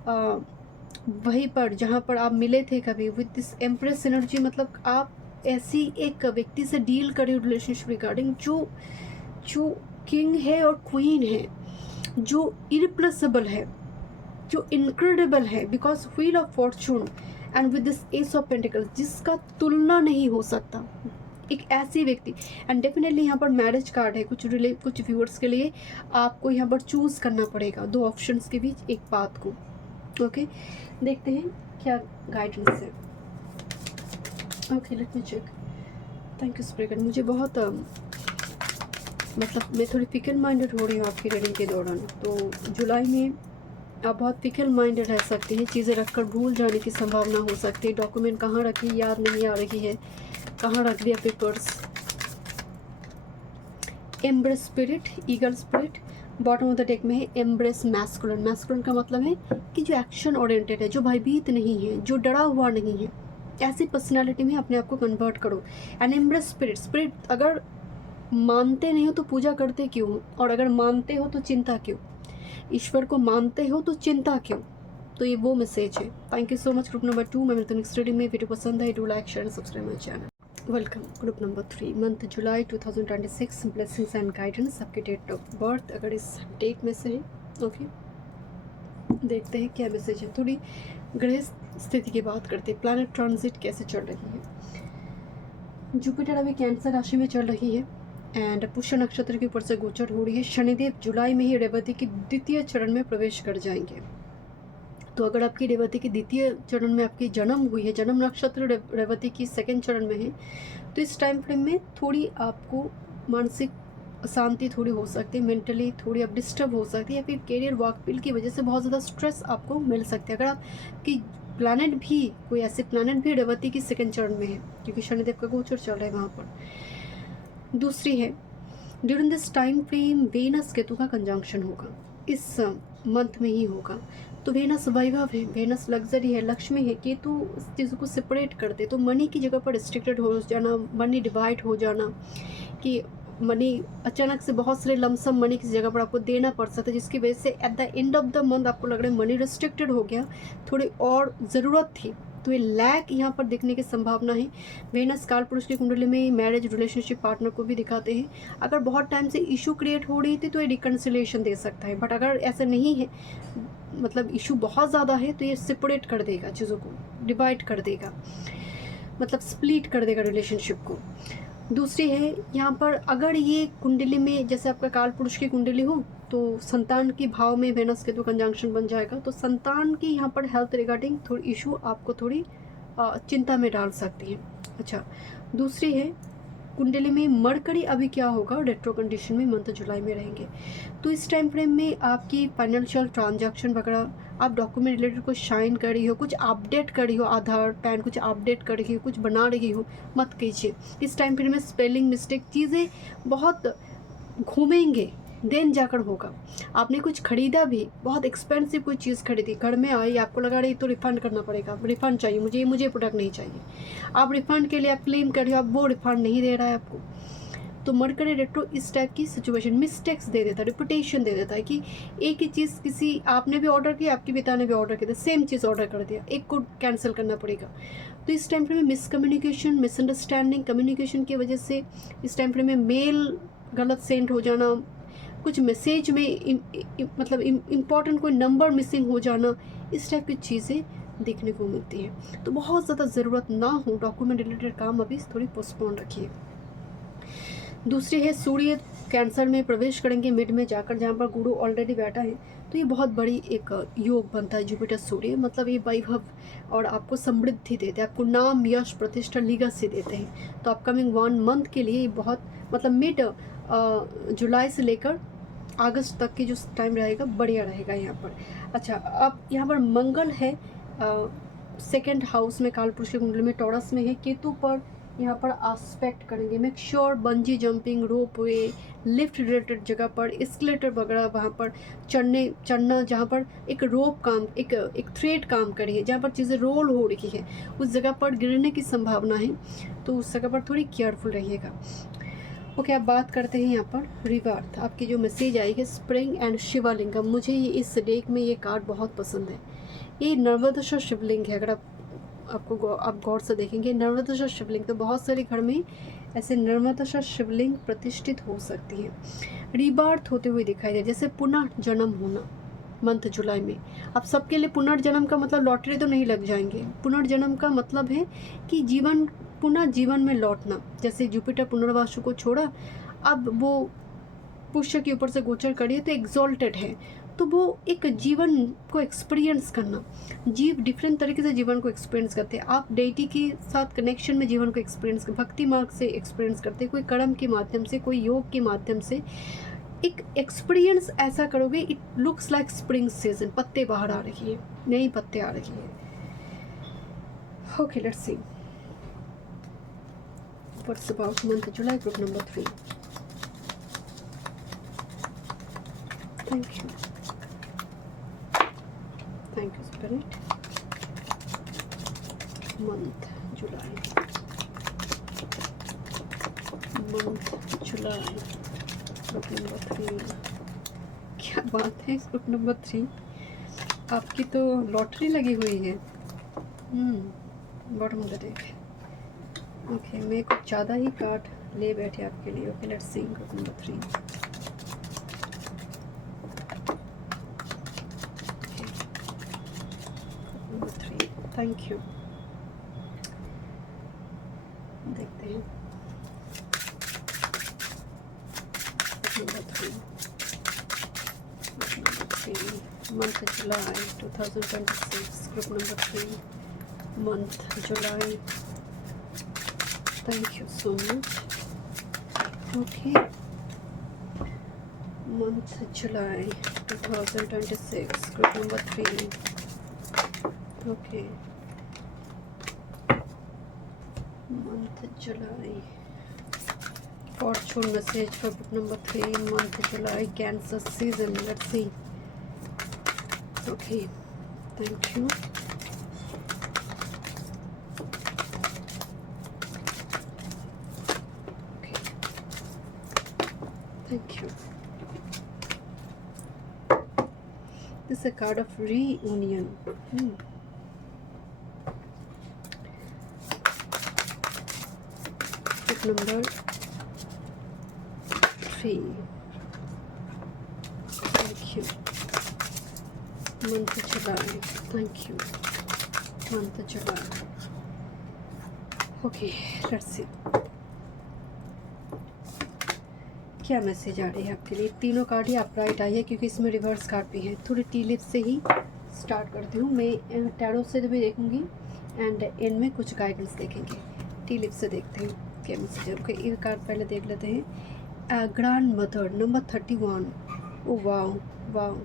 वहीं पर जहाँ पर आप मिले थे कभी, विद दिस एम्प्रेस एनर्जी, मतलब आप ऐसी एक व्यक्ति से डील कर रहे हो रिलेशनशिप रिगार्डिंग, जो किंग है और क्वीन है, जो इरिप्लेसेबल है, जो इनक्रेडिबल है, because wheel of fortune and with this S of pentacles, जिसका तुलना नहीं हो सकता, एक ऐसी व्यक्ति। एंड डेफिनेटली यहाँ पर मैरिज कार्ड है, कुछ व्यूअर्स के लिए आपको यहाँ पर चूज़ करना पड़ेगा 2 ऑप्शंस के बीच एक बात को। ओके, देखते हैं क्या गाइडेंस है। Okay, let me check. Thank you speaker, मुझे बहुत मतलब मैं थोड़ी फिकल माइंडेड हो रही हूँ आपकी रीडिंग के दौरान, तो जुलाई में आप बहुत फिकल माइंडेड रह सकती हैं, चीज़ें रखकर भूल जाने की संभावना हो सकती है, डॉक्यूमेंट कहाँ रखी याद नहीं आ रही है, कहाँ रख दिया papers. Embrace spirit, eagle spirit, bottom of the deck में है एम्ब्रेस मैस्कुलिन। मैस्कुलिन का मतलब है कि जो एक्शन ओरिएंटेड है, जो भयभीत नहीं है, जो डरा हुआ नहीं है, ऐसी पर्सनालिटी में अपने आप को कन्वर्ट करो। एंड एम्ब्रेस स्पिरिट, स्पिरिट अगर मानते नहीं हो तो पूजा करते क्यों, और अगर मानते हो तो चिंता क्यों, ईश्वर को मानते हो तो चिंता क्यों, तो ये वो मैसेज है। Thank you so much. Group number 2, मैं मिलती हूँ नेक्स्ट रीडिंग में। वीडियो पसंद है, do like share and subscribe my channel. Welcome. Group number 3, month July 2026, blessings and guidance, आपके डेट ऑफ बर्थ अगर इस डेट में से है। ओके, देखते हैं क्या मैसेज है। थोड़ी ग्रह स्थिति की बात करते हैं, प्लैनेट ट्रांजिट कैसे चल रही है। जुपिटर अभी कैंसर राशि में चल रही है एंड पुष्य नक्षत्र के ऊपर से गोचर हो रही है। शनिदेव जुलाई में ही रेवती की द्वितीय चरण में प्रवेश कर जाएंगे, तो अगर आपकी रेवती के द्वितीय चरण में आपकी जन्म हुई है, जन्म नक्षत्र रेवती की सेकंड चरण में है, तो इस टाइम फ्रेम में थोड़ी आपको मानसिक अशांति थोड़ी हो सकती है, मेंटली थोड़ी आप डिस्टर्ब हो सकती है, या फिर कैरियर वर्क फील्ड की वजह से बहुत ज़्यादा स्ट्रेस आपको मिल सकती है। अगर आपकी प्लैनेट भी, कोई ऐसे प्लैनेट भी रेवती की सेकंड चरण में है, क्योंकि शनिदेव का गोचर चल रहा है वहाँ पर। दूसरी है, during this time frame Venus Ketu का कंजंक्शन होगा, इस मंथ में ही होगा। तो वेनस वैभव है, वेनस लग्जरी है, लक्ष्मी है, केतु इस चीज़ों को सेपरेट करते, तो मनी की जगह पर रिस्ट्रिक्टेड हो जाना, मनी डिवाइड हो जाना, कि मनी अचानक से बहुत सारे लमसम मनी किसी जगह पर आपको देना पड़ सकता है, जिसकी वजह से eight the end of the month आपको लग रहा है मनी रिस्ट्रिक्टेड हो गया, थोड़ी और ज़रूरत थी, तो ये लैक यहाँ पर दिखने की संभावना है। वेनस काल पुरुष की कुंडली में मैरिज रिलेशनशिप पार्टनर को भी दिखाते हैं। अगर बहुत टाइम से इशू क्रिएट हो रही थी तो ये रिकन्सिलेशन दे सकता है, बट अगर ऐसा नहीं है, मतलब इशू बहुत ज़्यादा है, तो ये सेपरेट कर देगा, चीज़ों को डिवाइड कर देगा, मतलब स्प्लिट कर देगा रिलेशनशिप को। दूसरी है यहाँ पर, अगर ये कुंडली में जैसे आपका काल पुरुष की कुंडली हो, तो संतान की भाव में वेनस केतु कंजंक्शन बन जाएगा, तो संतान की यहाँ पर हेल्थ रिगार्डिंग थोड़ी इशू आपको थोड़ी चिंता में डाल सकती है। अच्छा, दूसरी है, कुंडली में मरकरी अभी क्या होगा, रेट्रो कंडीशन में मंथ जुलाई में रहेंगे, तो इस टाइम फ्रेम में आपकी फाइनेंशियल ट्रांजैक्शन वगैरह, आप डॉक्यूमेंट रिलेटेड कुछ साइन कर रही हो, कुछ अपडेट कर रही हो, आधार पैन कुछ अपडेट कर रही हो, कुछ बना रही हो, मत कीजिए। इस टाइम फ्रेम में स्पेलिंग मिस्टेक, चीज़ें बहुत घूमेंगे, देन जाकर होगा। आपने कुछ खरीदा भी, बहुत एक्सपेंसिव कोई चीज़ खरीदी, घर में आई, आपको लगा रही तो रिफ़ंड करना पड़ेगा, रिफ़ंड चाहिए मुझे प्रोडक्ट नहीं चाहिए, आप रिफ़ंड के लिए आप क्लेम कर रहे हो, आप वो रिफ़ंड नहीं दे रहा है आपको, तो मरकरी रेट्रो इस टाइप की सिचुएशन, मिस्टेक्स दे देता है, रिपुटेशन दे देता है कि एक ही चीज़ किसी आपने भी ऑर्डर किया, आपके पिता ने भी ऑर्डर किया, सेम चीज़ ऑर्डर कर दिया, एक को कैंसिल करना पड़ेगा। तो इस टाइम फ्रेम में मिसकम्युनिकेशन, मिसअंडरस्टैंडिंग, कम्युनिकेशन की वजह से इस टाइम फ्रेम में मेल गलत सेंड हो जाना, कुछ मैसेज में मतलब इम्पॉर्टेंट कोई नंबर मिसिंग हो जाना, इस टाइप की चीज़ें देखने को मिलती है। तो बहुत ज़्यादा ज़रूरत ना हो, डॉक्यूमेंट रिलेटेड काम अभी थोड़ी पोस्टपोन रखिए। दूसरी है, सूर्य कैंसर में प्रवेश करेंगे मिड में जाकर, जहाँ पर गुरु ऑलरेडी बैठा है, तो ये बहुत बड़ी एक योग बनता है जुपिटर सूर्य, मतलब ये वैभव और आपको समृद्धि देते हैं, आपको नाम, यश, प्रतिष्ठा, लीगेसी देते हैं। तो अपकमिंग 1 मंथ के लिए बहुत, मतलब मिड जुलाई से लेकर अगस्त तक की जो टाइम रहेगा बढ़िया रहेगा यहाँ पर। अच्छा, अब यहाँ पर मंगल है सेकेंड हाउस में, काल पुरुष की कुंडली में टॉरस में है, केतु पर यहाँ पर आस्पेक्ट करेंगे। मेक श्योर बंजी जंपिंग, रोप वे, लिफ्ट रिलेटेड जगह पर, एस्केलेटर वगैरह वहाँ पर चढ़ना, जहाँ पर एक रोप काम, एक थ्रेड काम करिए, जहाँ पर चीज़ें रोल हो रही है, उस जगह पर गिरने की संभावना है, तो उस जगह पर थोड़ी केयरफुल रहिएगा। ओके, अब बात करते हैं यहाँ पर रिवर्थ। आपकी जो मैसेज आई है, स्प्रिंग एंड शिवलिंगम, मुझे ये इस डेक में ये कार्ड बहुत पसंद है। ये नर्मदशा शिवलिंग है, अगर आप गौर से देखेंगे नर्मदशा शिवलिंग, तो बहुत सारे घर में ऐसे नर्मदशा शिवलिंग प्रतिष्ठित हो सकती है, रिबर्थ होते हुए दिखाई दे, जैसे पुनर्जन्म होना मंथ जुलाई में। अब सबके लिए पुनर्जन्म का मतलब लॉटरी तो नहीं लग जाएंगे, पुनर्जन्म का मतलब है कि पुनः जीवन में लौटना, जैसे जुपिटर पुनर्वासु को छोड़ा, अब वो पुष्य के ऊपर से गोचर करिए तो एग्जॉल्टेड है, तो वो एक जीवन को एक्सपीरियंस करना, डिफरेंट तरीके से जीवन को एक्सपीरियंस करते हैं। आप डेटी के साथ कनेक्शन में जीवन को एक्सपीरियंस कर, भक्ति मार्ग से एक्सपीरियंस करते हैं, कोई कर्म के माध्यम से, कोई योग के माध्यम से एक एक्सपीरियंस ऐसा करोगे। It looks like spring season, पत्ते बाहर आ रही है, नई पत्ते आ रही है। Okay, let's see what's about month July, group number 3। Thank you spirit. Month July group number 3, क्या बात है, ग्रुप नंबर 3 आपकी तो लॉटरी लगी हुई है। Bottom of the deck. Okay, मैं कुछ ज़्यादा ही कार्ड ले बैठे आपके लिए। Okay, let's see group number 3। Thank you. देखते हैं number 3। month July 2026, group number 3, month July. Thank you so much. Okay, month July 2026, group number 3. Okay, month July. Fortune message for book number 3, month July, Cancer season. Let's see. Okay, thank you. Okay, thank you. This is a card of reunion. Book number 3. Thank you. Month July. Thank you. Month July. Okay, let's see. क्या message आ रही है आपके लिए? तीनों card ही upright आई है क्योंकि इसमें रिवर्स कार्ड भी है। थोड़ी टी लिप से ही स्टार्ट करती हूँ मैं, टैरो से भी देखूँगी एंड एंड में कुछ गाइडेंस देखेंगे। टी लिप से देखते हैं क्या मैसेज है। ओके, ये कार्ड पहले देख लेते हैं। Grand mother number 31। Oh wow wow,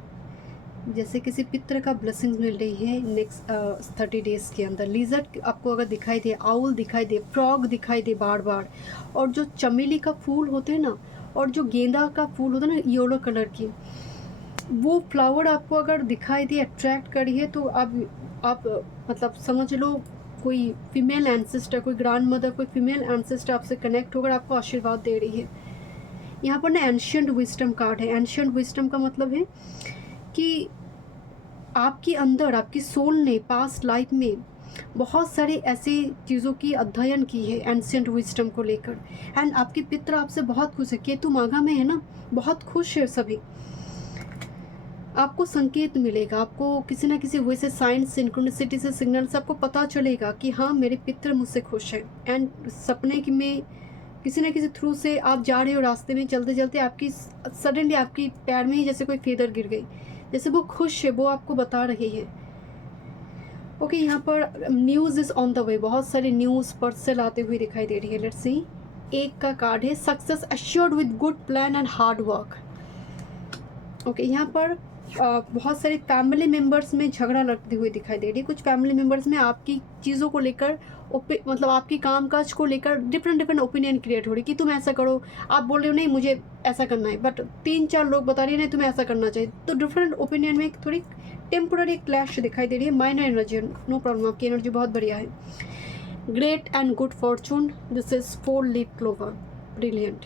जैसे किसी पितर का ब्लेसिंग्स मिल रही है नेक्स्ट 30 डेज़ के अंदर। लिजर्ड आपको अगर दिखाई दे, आउल दिखाई दे, फ्रॉग दिखाई दे बार बार, और जो चमेली का फूल होते हैं ना, और जो गेंदा का फूल होता है ना येलो कलर की, वो फ्लावर आपको अगर दिखाई दे, अट्रैक्ट करिए, तो आप मतलब समझ लो कोई फीमेल एंसेस्टर, कोई ग्रैंड मदर, कोई फीमेल एंसेस्टर आपसे कनेक्ट होकर आपको आशीर्वाद दे रही है। यहाँ पर ना एंशिएंट विजडम कार्ड है। एंशिएंट विजडम का मतलब है कि आपके अंदर, आपकी सोल ने पास्ट लाइफ में बहुत सारी ऐसी चीज़ों की अध्ययन की है एंशिएंट विजडम को लेकर, एंड आपके पितर आपसे बहुत खुश है। केतु माघा में है ना, बहुत खुश है सभी। आपको संकेत मिलेगा, आपको किसी ना किसी वे से साइंस, सिंक्रोनिसिटी से, सिग्नल से आपको पता चलेगा कि हाँ मेरे पितर मुझसे खुश हैं। एंड सपने की में किसी न किसी थ्रू से आप जा रहे हो, रास्ते में चलते चलते आपकी सडनली आपकी पैर में ही जैसे कोई फेदर गिर गई, जैसे वो खुश है, वो आपको बता रही है। ओके, यहाँ पर news is on the way, बहुत सारी न्यूज़ पार्सल आते हुए दिखाई दे रही है। लेट्स सी, एक का कार्ड है success assured with good plan and hard work. Okay, यहाँ पर बहुत सारे फैमिली मेम्बर्स में झगड़ा लगती हुई दिखाई दे रही है। कुछ फैमिली मेम्बर्स में आपकी चीज़ों को लेकर, मतलब आपकी कामकाज को लेकर डिफरेंट ओपिनियन क्रिएट हो रही कि तुम ऐसा करो, आप बोल रहे हो नहीं मुझे ऐसा करना है, बट 3-4 लोग बता रहे हैं नहीं तुम्हें ऐसा करना चाहिए। तो डिफरेंट ओपिनियन में एक थोड़ी टेम्पोररी क्लैश दिखाई दे रही है। माइनर एनर्जी, नो प्रॉब्लम, आपकी एनर्जी बहुत बढ़िया है। Great and good Fortune, this is 4 leaf clover, brilliant,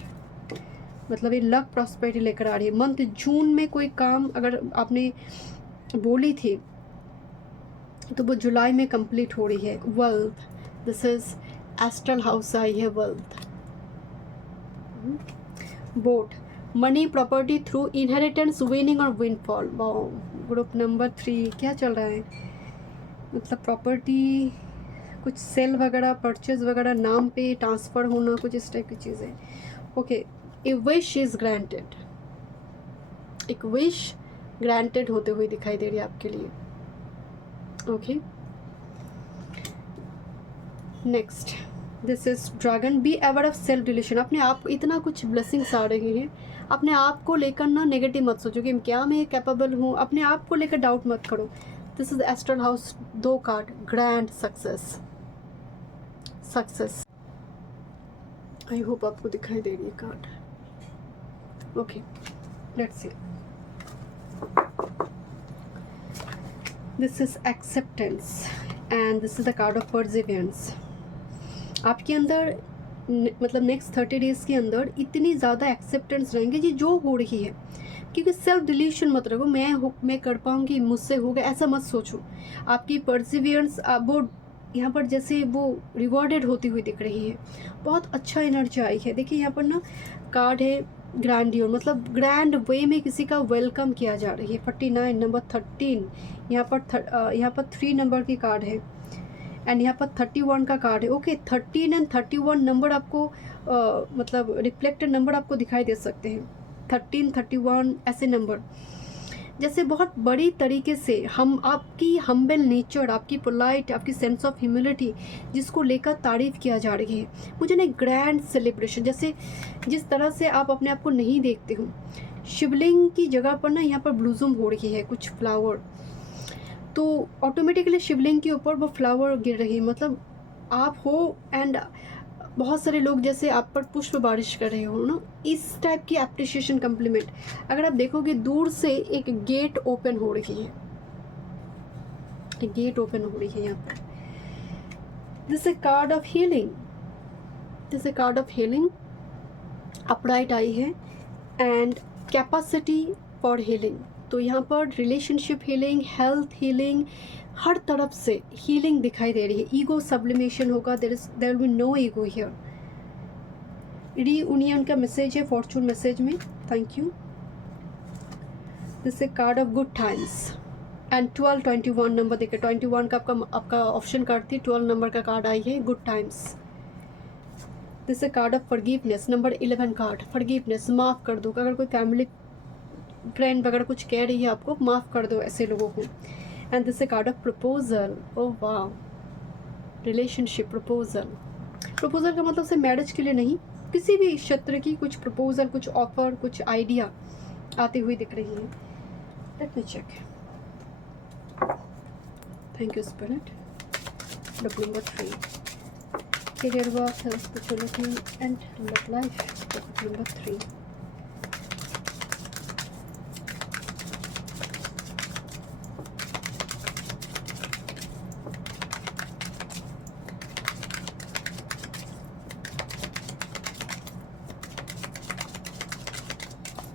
मतलब ये लक प्रॉस्पेरिटी लेकर आ रही है। मंथ जून में कोई काम अगर आपने बोली थी तो वो जुलाई में कंप्लीट हो रही है। Wealth, this is astral house आई है wealth. Boat, money, property through inheritance, winning और विनफॉल। वाओ, ग्रुप नंबर 3 क्या चल रहा है? मतलब प्रॉपर्टी, कुछ सेल वगैरह, परचेज वगैरह, नाम पे ट्रांसफ़र होना, कुछ इस टाइप की चीज़ें। Okay, a wish is granted, एक विश ग्रांटेड होते हुए दिखाई दे रही है आपके लिए। Okay, next, this is dragon, be aware of self delusion. अपने आप को, इतना कुछ ब्लेसिंग्स आ रही हैं, अपने आप को लेकर ना नेगेटिव मत सोचो कि क्या मैं कैपेबल हूँ, अपने आप को लेकर डाउट मत करो। This is astral house, 2 card, grand success, success. I hope आपको दिखाई दे रही है card. Okay, let's C, this is acceptance and this is the card of Perseverance. आपके अंदर मतलब नेक्स्ट 30 डेज़ के अंदर इतनी ज़्यादा एक्सेप्टेंस रहेंगे जी जो हो रही है, क्योंकि सेल्फ डिल्यूशन मत रखो, मैं कर पाऊँगी, मुझसे होगा, ऐसा मत सोचो। आपकी परसिवियरेंस वो यहाँ पर जैसे वो रिवॉर्डेड होती हुई दिख रही है। बहुत अच्छा एनर्जी आई है। देखिए यहाँ पर ना कार्ड है ग्रैंडियर, मतलब ग्रैंड वे में किसी का वेलकम किया जा रही है। 49 नंबर 13, यहाँ पर 3 नंबर की कार्ड है एंड यहाँ पर 31 का कार्ड है। ओके, 13 एंड 31 नंबर आपको मतलब रिफ्लेक्टेड नंबर आपको दिखाई दे सकते हैं। 13, 31 ऐसे नंबर। जैसे बहुत बड़ी तरीके से हम आपकी हम्बल नेचर, आपकी पोलाइट, आपकी सेंस ऑफ ह्यूमिलिटी जिसको लेकर तारीफ़ किया जा रही है। मुझे ना ग्रैंड सेलिब्रेशन, जैसे जिस तरह से आप अपने आप को नहीं देखते हो, शिवलिंग की जगह पर ना यहाँ पर ब्लूजम हो रही है कुछ फ्लावर, तो ऑटोमेटिकली शिवलिंग के ऊपर वो फ्लावर गिर रही है, मतलब आप हो एंड बहुत सारे लोग जैसे आप पर पुष्प बारिश कर रहे हो ना, इस टाइप की एप्रिसिएशन, कम्प्लीमेंट। अगर आप देखोगे दूर से एक गेट ओपन हो रही है, एक गेट ओपन हो रही है यहाँ पर। This a card of healing, this a card of healing, upright आई है एंड कैपेसिटी फॉर हीलिंग। तो यहाँ पर रिलेशनशिप हीलिंग, हेल्थ हीलिंग, हर तरफ से हीलिंग दिखाई दे रही है। ईगो सब्लिमेशन होगा, there will be no ego here. Reunion का मैसेज है फॉर्चून मैसेज में, thank you. This a card of good times and 12 21 number देखिए, 21 का आपका ऑप्शन कार्ड थी, 12 नंबर का कार्ड आई है, good times. This a card of forgiveness, number 11 card, forgiveness, माफ़ कर दो। अगर कोई फैमिली फ्रेंड वगैरह कुछ कह रही है आपको, माफ़ कर दो ऐसे लोगों को। And this a card of proposal, oh वाह, रिलेशनशिप प्रपोजल। प्रपोजल का मतलब सिर्फ मैरिज के लिए नहीं, किसी भी क्षेत्र की कुछ प्रपोजल, कुछ ऑफर, कुछ आइडिया आती हुई दिख रही है। Let me check, thank you spirit. W number 3, career work, health, spirituality and love life, W number 3।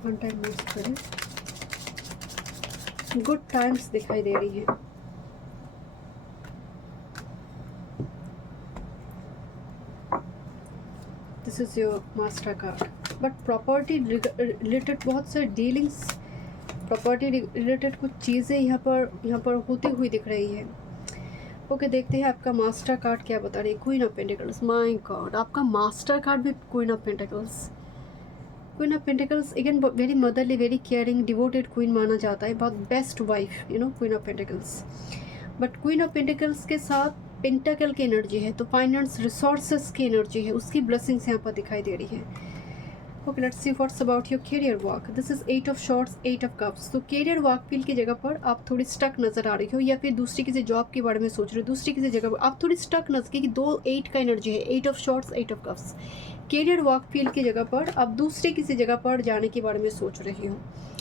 One time miss करें, गुड टाइम्स दिखाई दे रही है। This is your master card, but property related बहुत से डीलिंग्स, प्रॉपर्टी रिलेटेड कुछ चीज़ें यहाँ पर होती हुई दिख रही है। ओके, देखते हैं आपका मास्टर कार्ड क्या बता रही है। Queen of pentacles, my God, आपका मास्टर कार्ड भी queen of pentacles. Queen of pentacles again very motherly, very caring, devoted queen माना जाता है, बहुत best wife, you know, queen of pentacles. But queen of pentacles के साथ पेंटाकल की energy है, तो फाइनेंस, रिसोर्सेस की एनर्जी है, उसकी ब्लेसिंग्स यहाँ पर दिखाई दे रही है। Okay, let's see what's about your career work. This is 8 of shorts, 8 of cups. तो करियर वर्क फील्ड की जगह पर आप थोड़ी स्टक नजर आ रही हो, या फिर दूसरी किसी जॉब के बारे में सोच रहे हो, दूसरी किसी जगह पर आप थोड़ी स्टक नजर, क्योंकि 2 8 का एनर्जी है, 8 of shorts, 8 of cups. Career work field की जगह पर आप दूसरे किसी जगह पर जाने के बारे में सोच रही हो,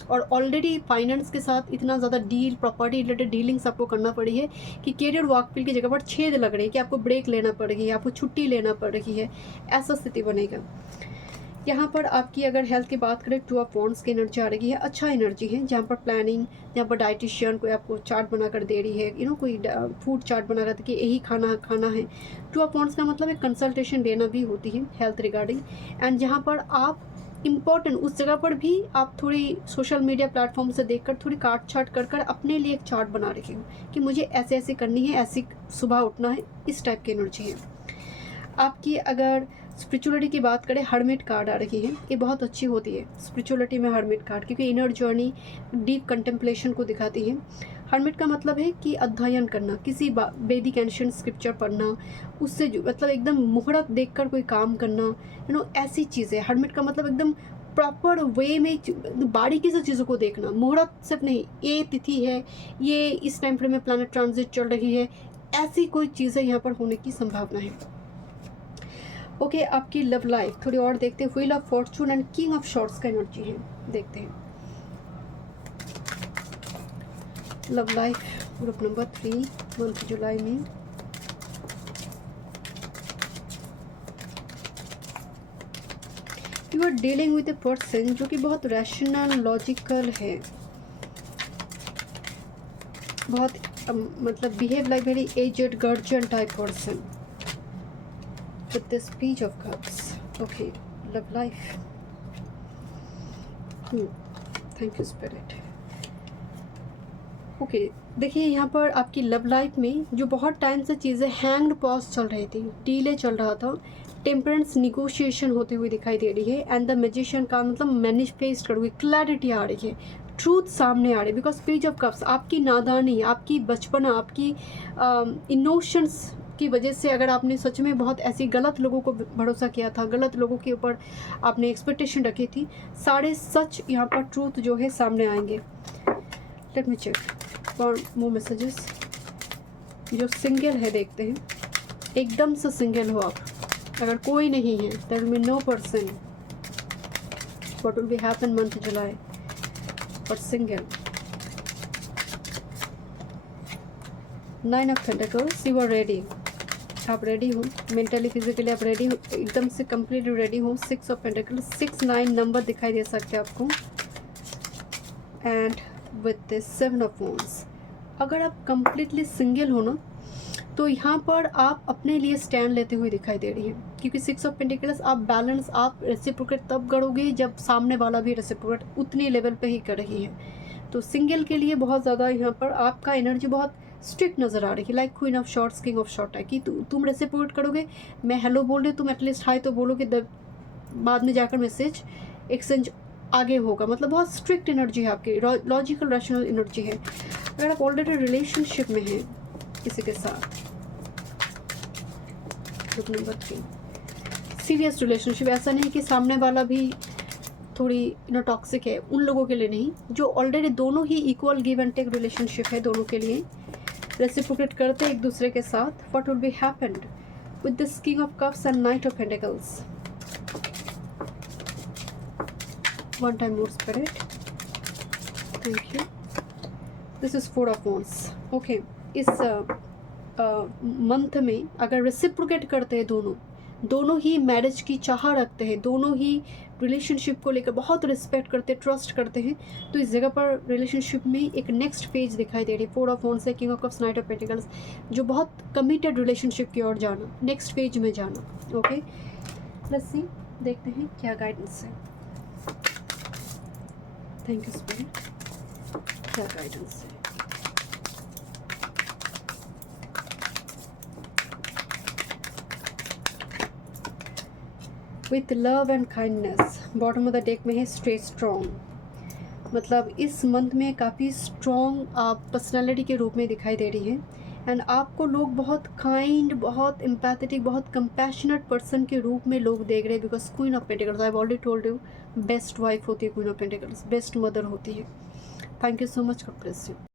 और ऑलरेडी फाइनेंस के साथ इतना ज़्यादा डील, प्रॉपर्टी रिलेटेड डीलिंग्स आपको करना पड़ी है कि करियर वर्क फील्ड की जगह पर छेद लग रही है, कि आपको ब्रेक लेना पड़ रही है, आपको छुट्टी लेना पड़ रही है, ऐसा स्थिति बनेगा। यहाँ पर आपकी अगर हेल्थ की बात करें, 2 ऑफ वॉन्ड्स की एनर्जी आ रही है, अच्छा एनर्जी है, जहाँ पर प्लानिंग, जहाँ पर डाइटिशियन कोई आपको चार्ट बनाकर दे रही है, यू नो, कोई फूड चार्ट बना रहा था कि यही खाना है। 2 ऑफ वॉन्ड्स का मतलब एक कंसल्टेशन लेना भी होती है हेल्थ रिगार्डिंग, एंड जहाँ पर आप इम्पॉर्टेंट, उस जगह पर भी आप थोड़ी सोशल मीडिया प्लेटफॉर्म से देखकर थोड़ी काट छाट कर अपने लिए एक चार्ट बना रही हो कि मुझे ऐसे ऐसे करनी है, ऐसी सुबह उठना है, इस टाइप की एनर्जी है आपकी। अगर स्पिरिचुअलिटी की बात करें, हर्मिट कार्ड आ रही है, ये बहुत अच्छी होती है स्पिरिचुअलिटी में हर्मिट कार्ड, क्योंकि इनर जर्नी, डीप कंटेम्पलेशन को दिखाती है। हर्मिट का मतलब है कि अध्ययन करना, किसी वैदिक एंशिएंट स्क्रिप्चर पढ़ना, उससे जो मतलब एकदम मुहूर्त देखकर कोई काम करना, यू नो, ऐसी चीज़ें। हर्मिट का मतलब एकदम प्रॉपर वे में बारीकी से चीज़ों को देखना, मुहूर्त सिर्फ नहीं, ये तिथि है, ये इस टाइम फ्रेम में प्लैनेट ट्रांजिट चल रही है, ऐसी कोई चीज़ें यहाँ पर होने की संभावना है। ओके, आपकी लव लाइफ थोड़ी और देखते हैं। Wheel of fortune and king of swords का एनर्जी है, देखते हैं love life group number 3 month July में। You are dealing with a person जो कि बहुत रैशनल, लॉजिकल है, बहुत मतलब behave like very aged guardian type person with this page of cups. Okay, love life. Thank you spirit. Okay, देखिए यहाँ पर आपकी लव लाइफ में जो बहुत टाइम से चीज़ें हैंग्ड पॉज चल रही थी, डीले चल रहा था, टेम्परेंस निगोशिएशन होती हुई दिखाई दे रही है, एंड द मैजिशियन का मतलब मैनिफेस्ट करोगे, क्लैरिटी आ रही है, ट्रूथ सामने आ रही है, बिकॉज पेज ऑफ कप्स आपकी नादानी, आपकी बचपना, आपकी इनोशंस की वजह से अगर आपने सच में बहुत ऐसी गलत लोगों को भरोसा किया था, गलत लोगों के ऊपर आपने एक्सपेक्टेशन रखी थी, सारे सच यहाँ पर ट्रूथ जो है सामने आएंगे। Let me check for more messages. जो सिंगल है देखते हैं, एकदम से सिंगल हो आप, अगर कोई नहीं है, there will be no person, what will be happen month July for single. 9 of pentacles, you are ready, आप रेडी हो मेंटली फिजिकली, आप रेडी हो, एकदम से कंप्लीटली रेडी हो। 6 ऑफ पेंटिकल्स, 6 9 नंबर दिखाई दे सकते हैं आपको, and with this 7 of wands. अगर आप कंप्लीटली सिंगल हो ना, तो यहाँ पर आप अपने लिए स्टैंड लेते हुए दिखाई दे रही है, क्योंकि 6 ऑफ पेंटिकल्स आप बैलेंस, आप रेसिप्रोकेट तब करोगे जब सामने वाला भी रेसिप्रोकेट उतनी लेवल पे ही कर रही है। तो सिंगल के लिए बहुत ज़्यादा यहाँ पर आपका एनर्जी बहुत स्ट्रिक्ट नज़र आ रही है, like queen of shorts, king of short है कि तुम रेसिप्रोकेट करोगे, मैं हेलो बोल रही हूँ, तुम एटलीस्ट हाई तो बोलोगे, बाद में जाकर मैसेज एक्सचेंज आगे होगा। मतलब बहुत स्ट्रिक्ट एनर्जी है आपकी, लॉजिकल रैशनल एनर्जी है। अगर आप ऑलरेडी रिलेशनशिप में हैं किसी के साथ, ग्रुप नंबर 3, सीरियस रिलेशनशिप, ऐसा नहीं कि सामने वाला भी थोड़ी टॉक्सिक है, उन लोगों के लिए नहीं, जो ऑलरेडी दोनों ही equal give and take relationship है, दोनों के लिए रेसिप्रोकेट करते एक दूसरे के साथ। What will B happened with this king of cups and night of pentacles. One time more spirit, thank you. This is 4 of wands. Okay, इस मंथ में अगर रेसिप्रोकेट करते हैं दोनों ही मैरिज की चाह रखते हैं, दोनों ही रिलेशनशिप को लेकर बहुत रिस्पेक्ट करते हैं, ट्रस्ट करते हैं, तो इस जगह पर रिलेशनशिप में एक नेक्स्ट पेज दिखाई दे रही है। 4 ऑफ वॉन्ड्स है, king of cups, night of pentacles, जो बहुत कमिटेड रिलेशनशिप की ओर जाना, नेक्स्ट पेज में जाना। ओके, लेट्स सी, देखते हैं क्या गाइडेंस है। थैंक यू स्पिरिट, क्या गाइडेंस है। With love and kindness, bottom of the deck में है स्टे स्ट्रॉन्ग। मतलब इस मंथ में काफ़ी स्ट्रॉन्ग आप पर्सनैलिटी के रूप में दिखाई दे रही है, एंड आपको लोग बहुत काइंड, बहुत एम्पैथेटिक, बहुत कंपैशनेट पर्सन के रूप में लोग देख रहे हैं, because queen of pentacles, I have already told you, best wife होती है queen of pentacles, best mother होती है। Thank you so much, God bless you.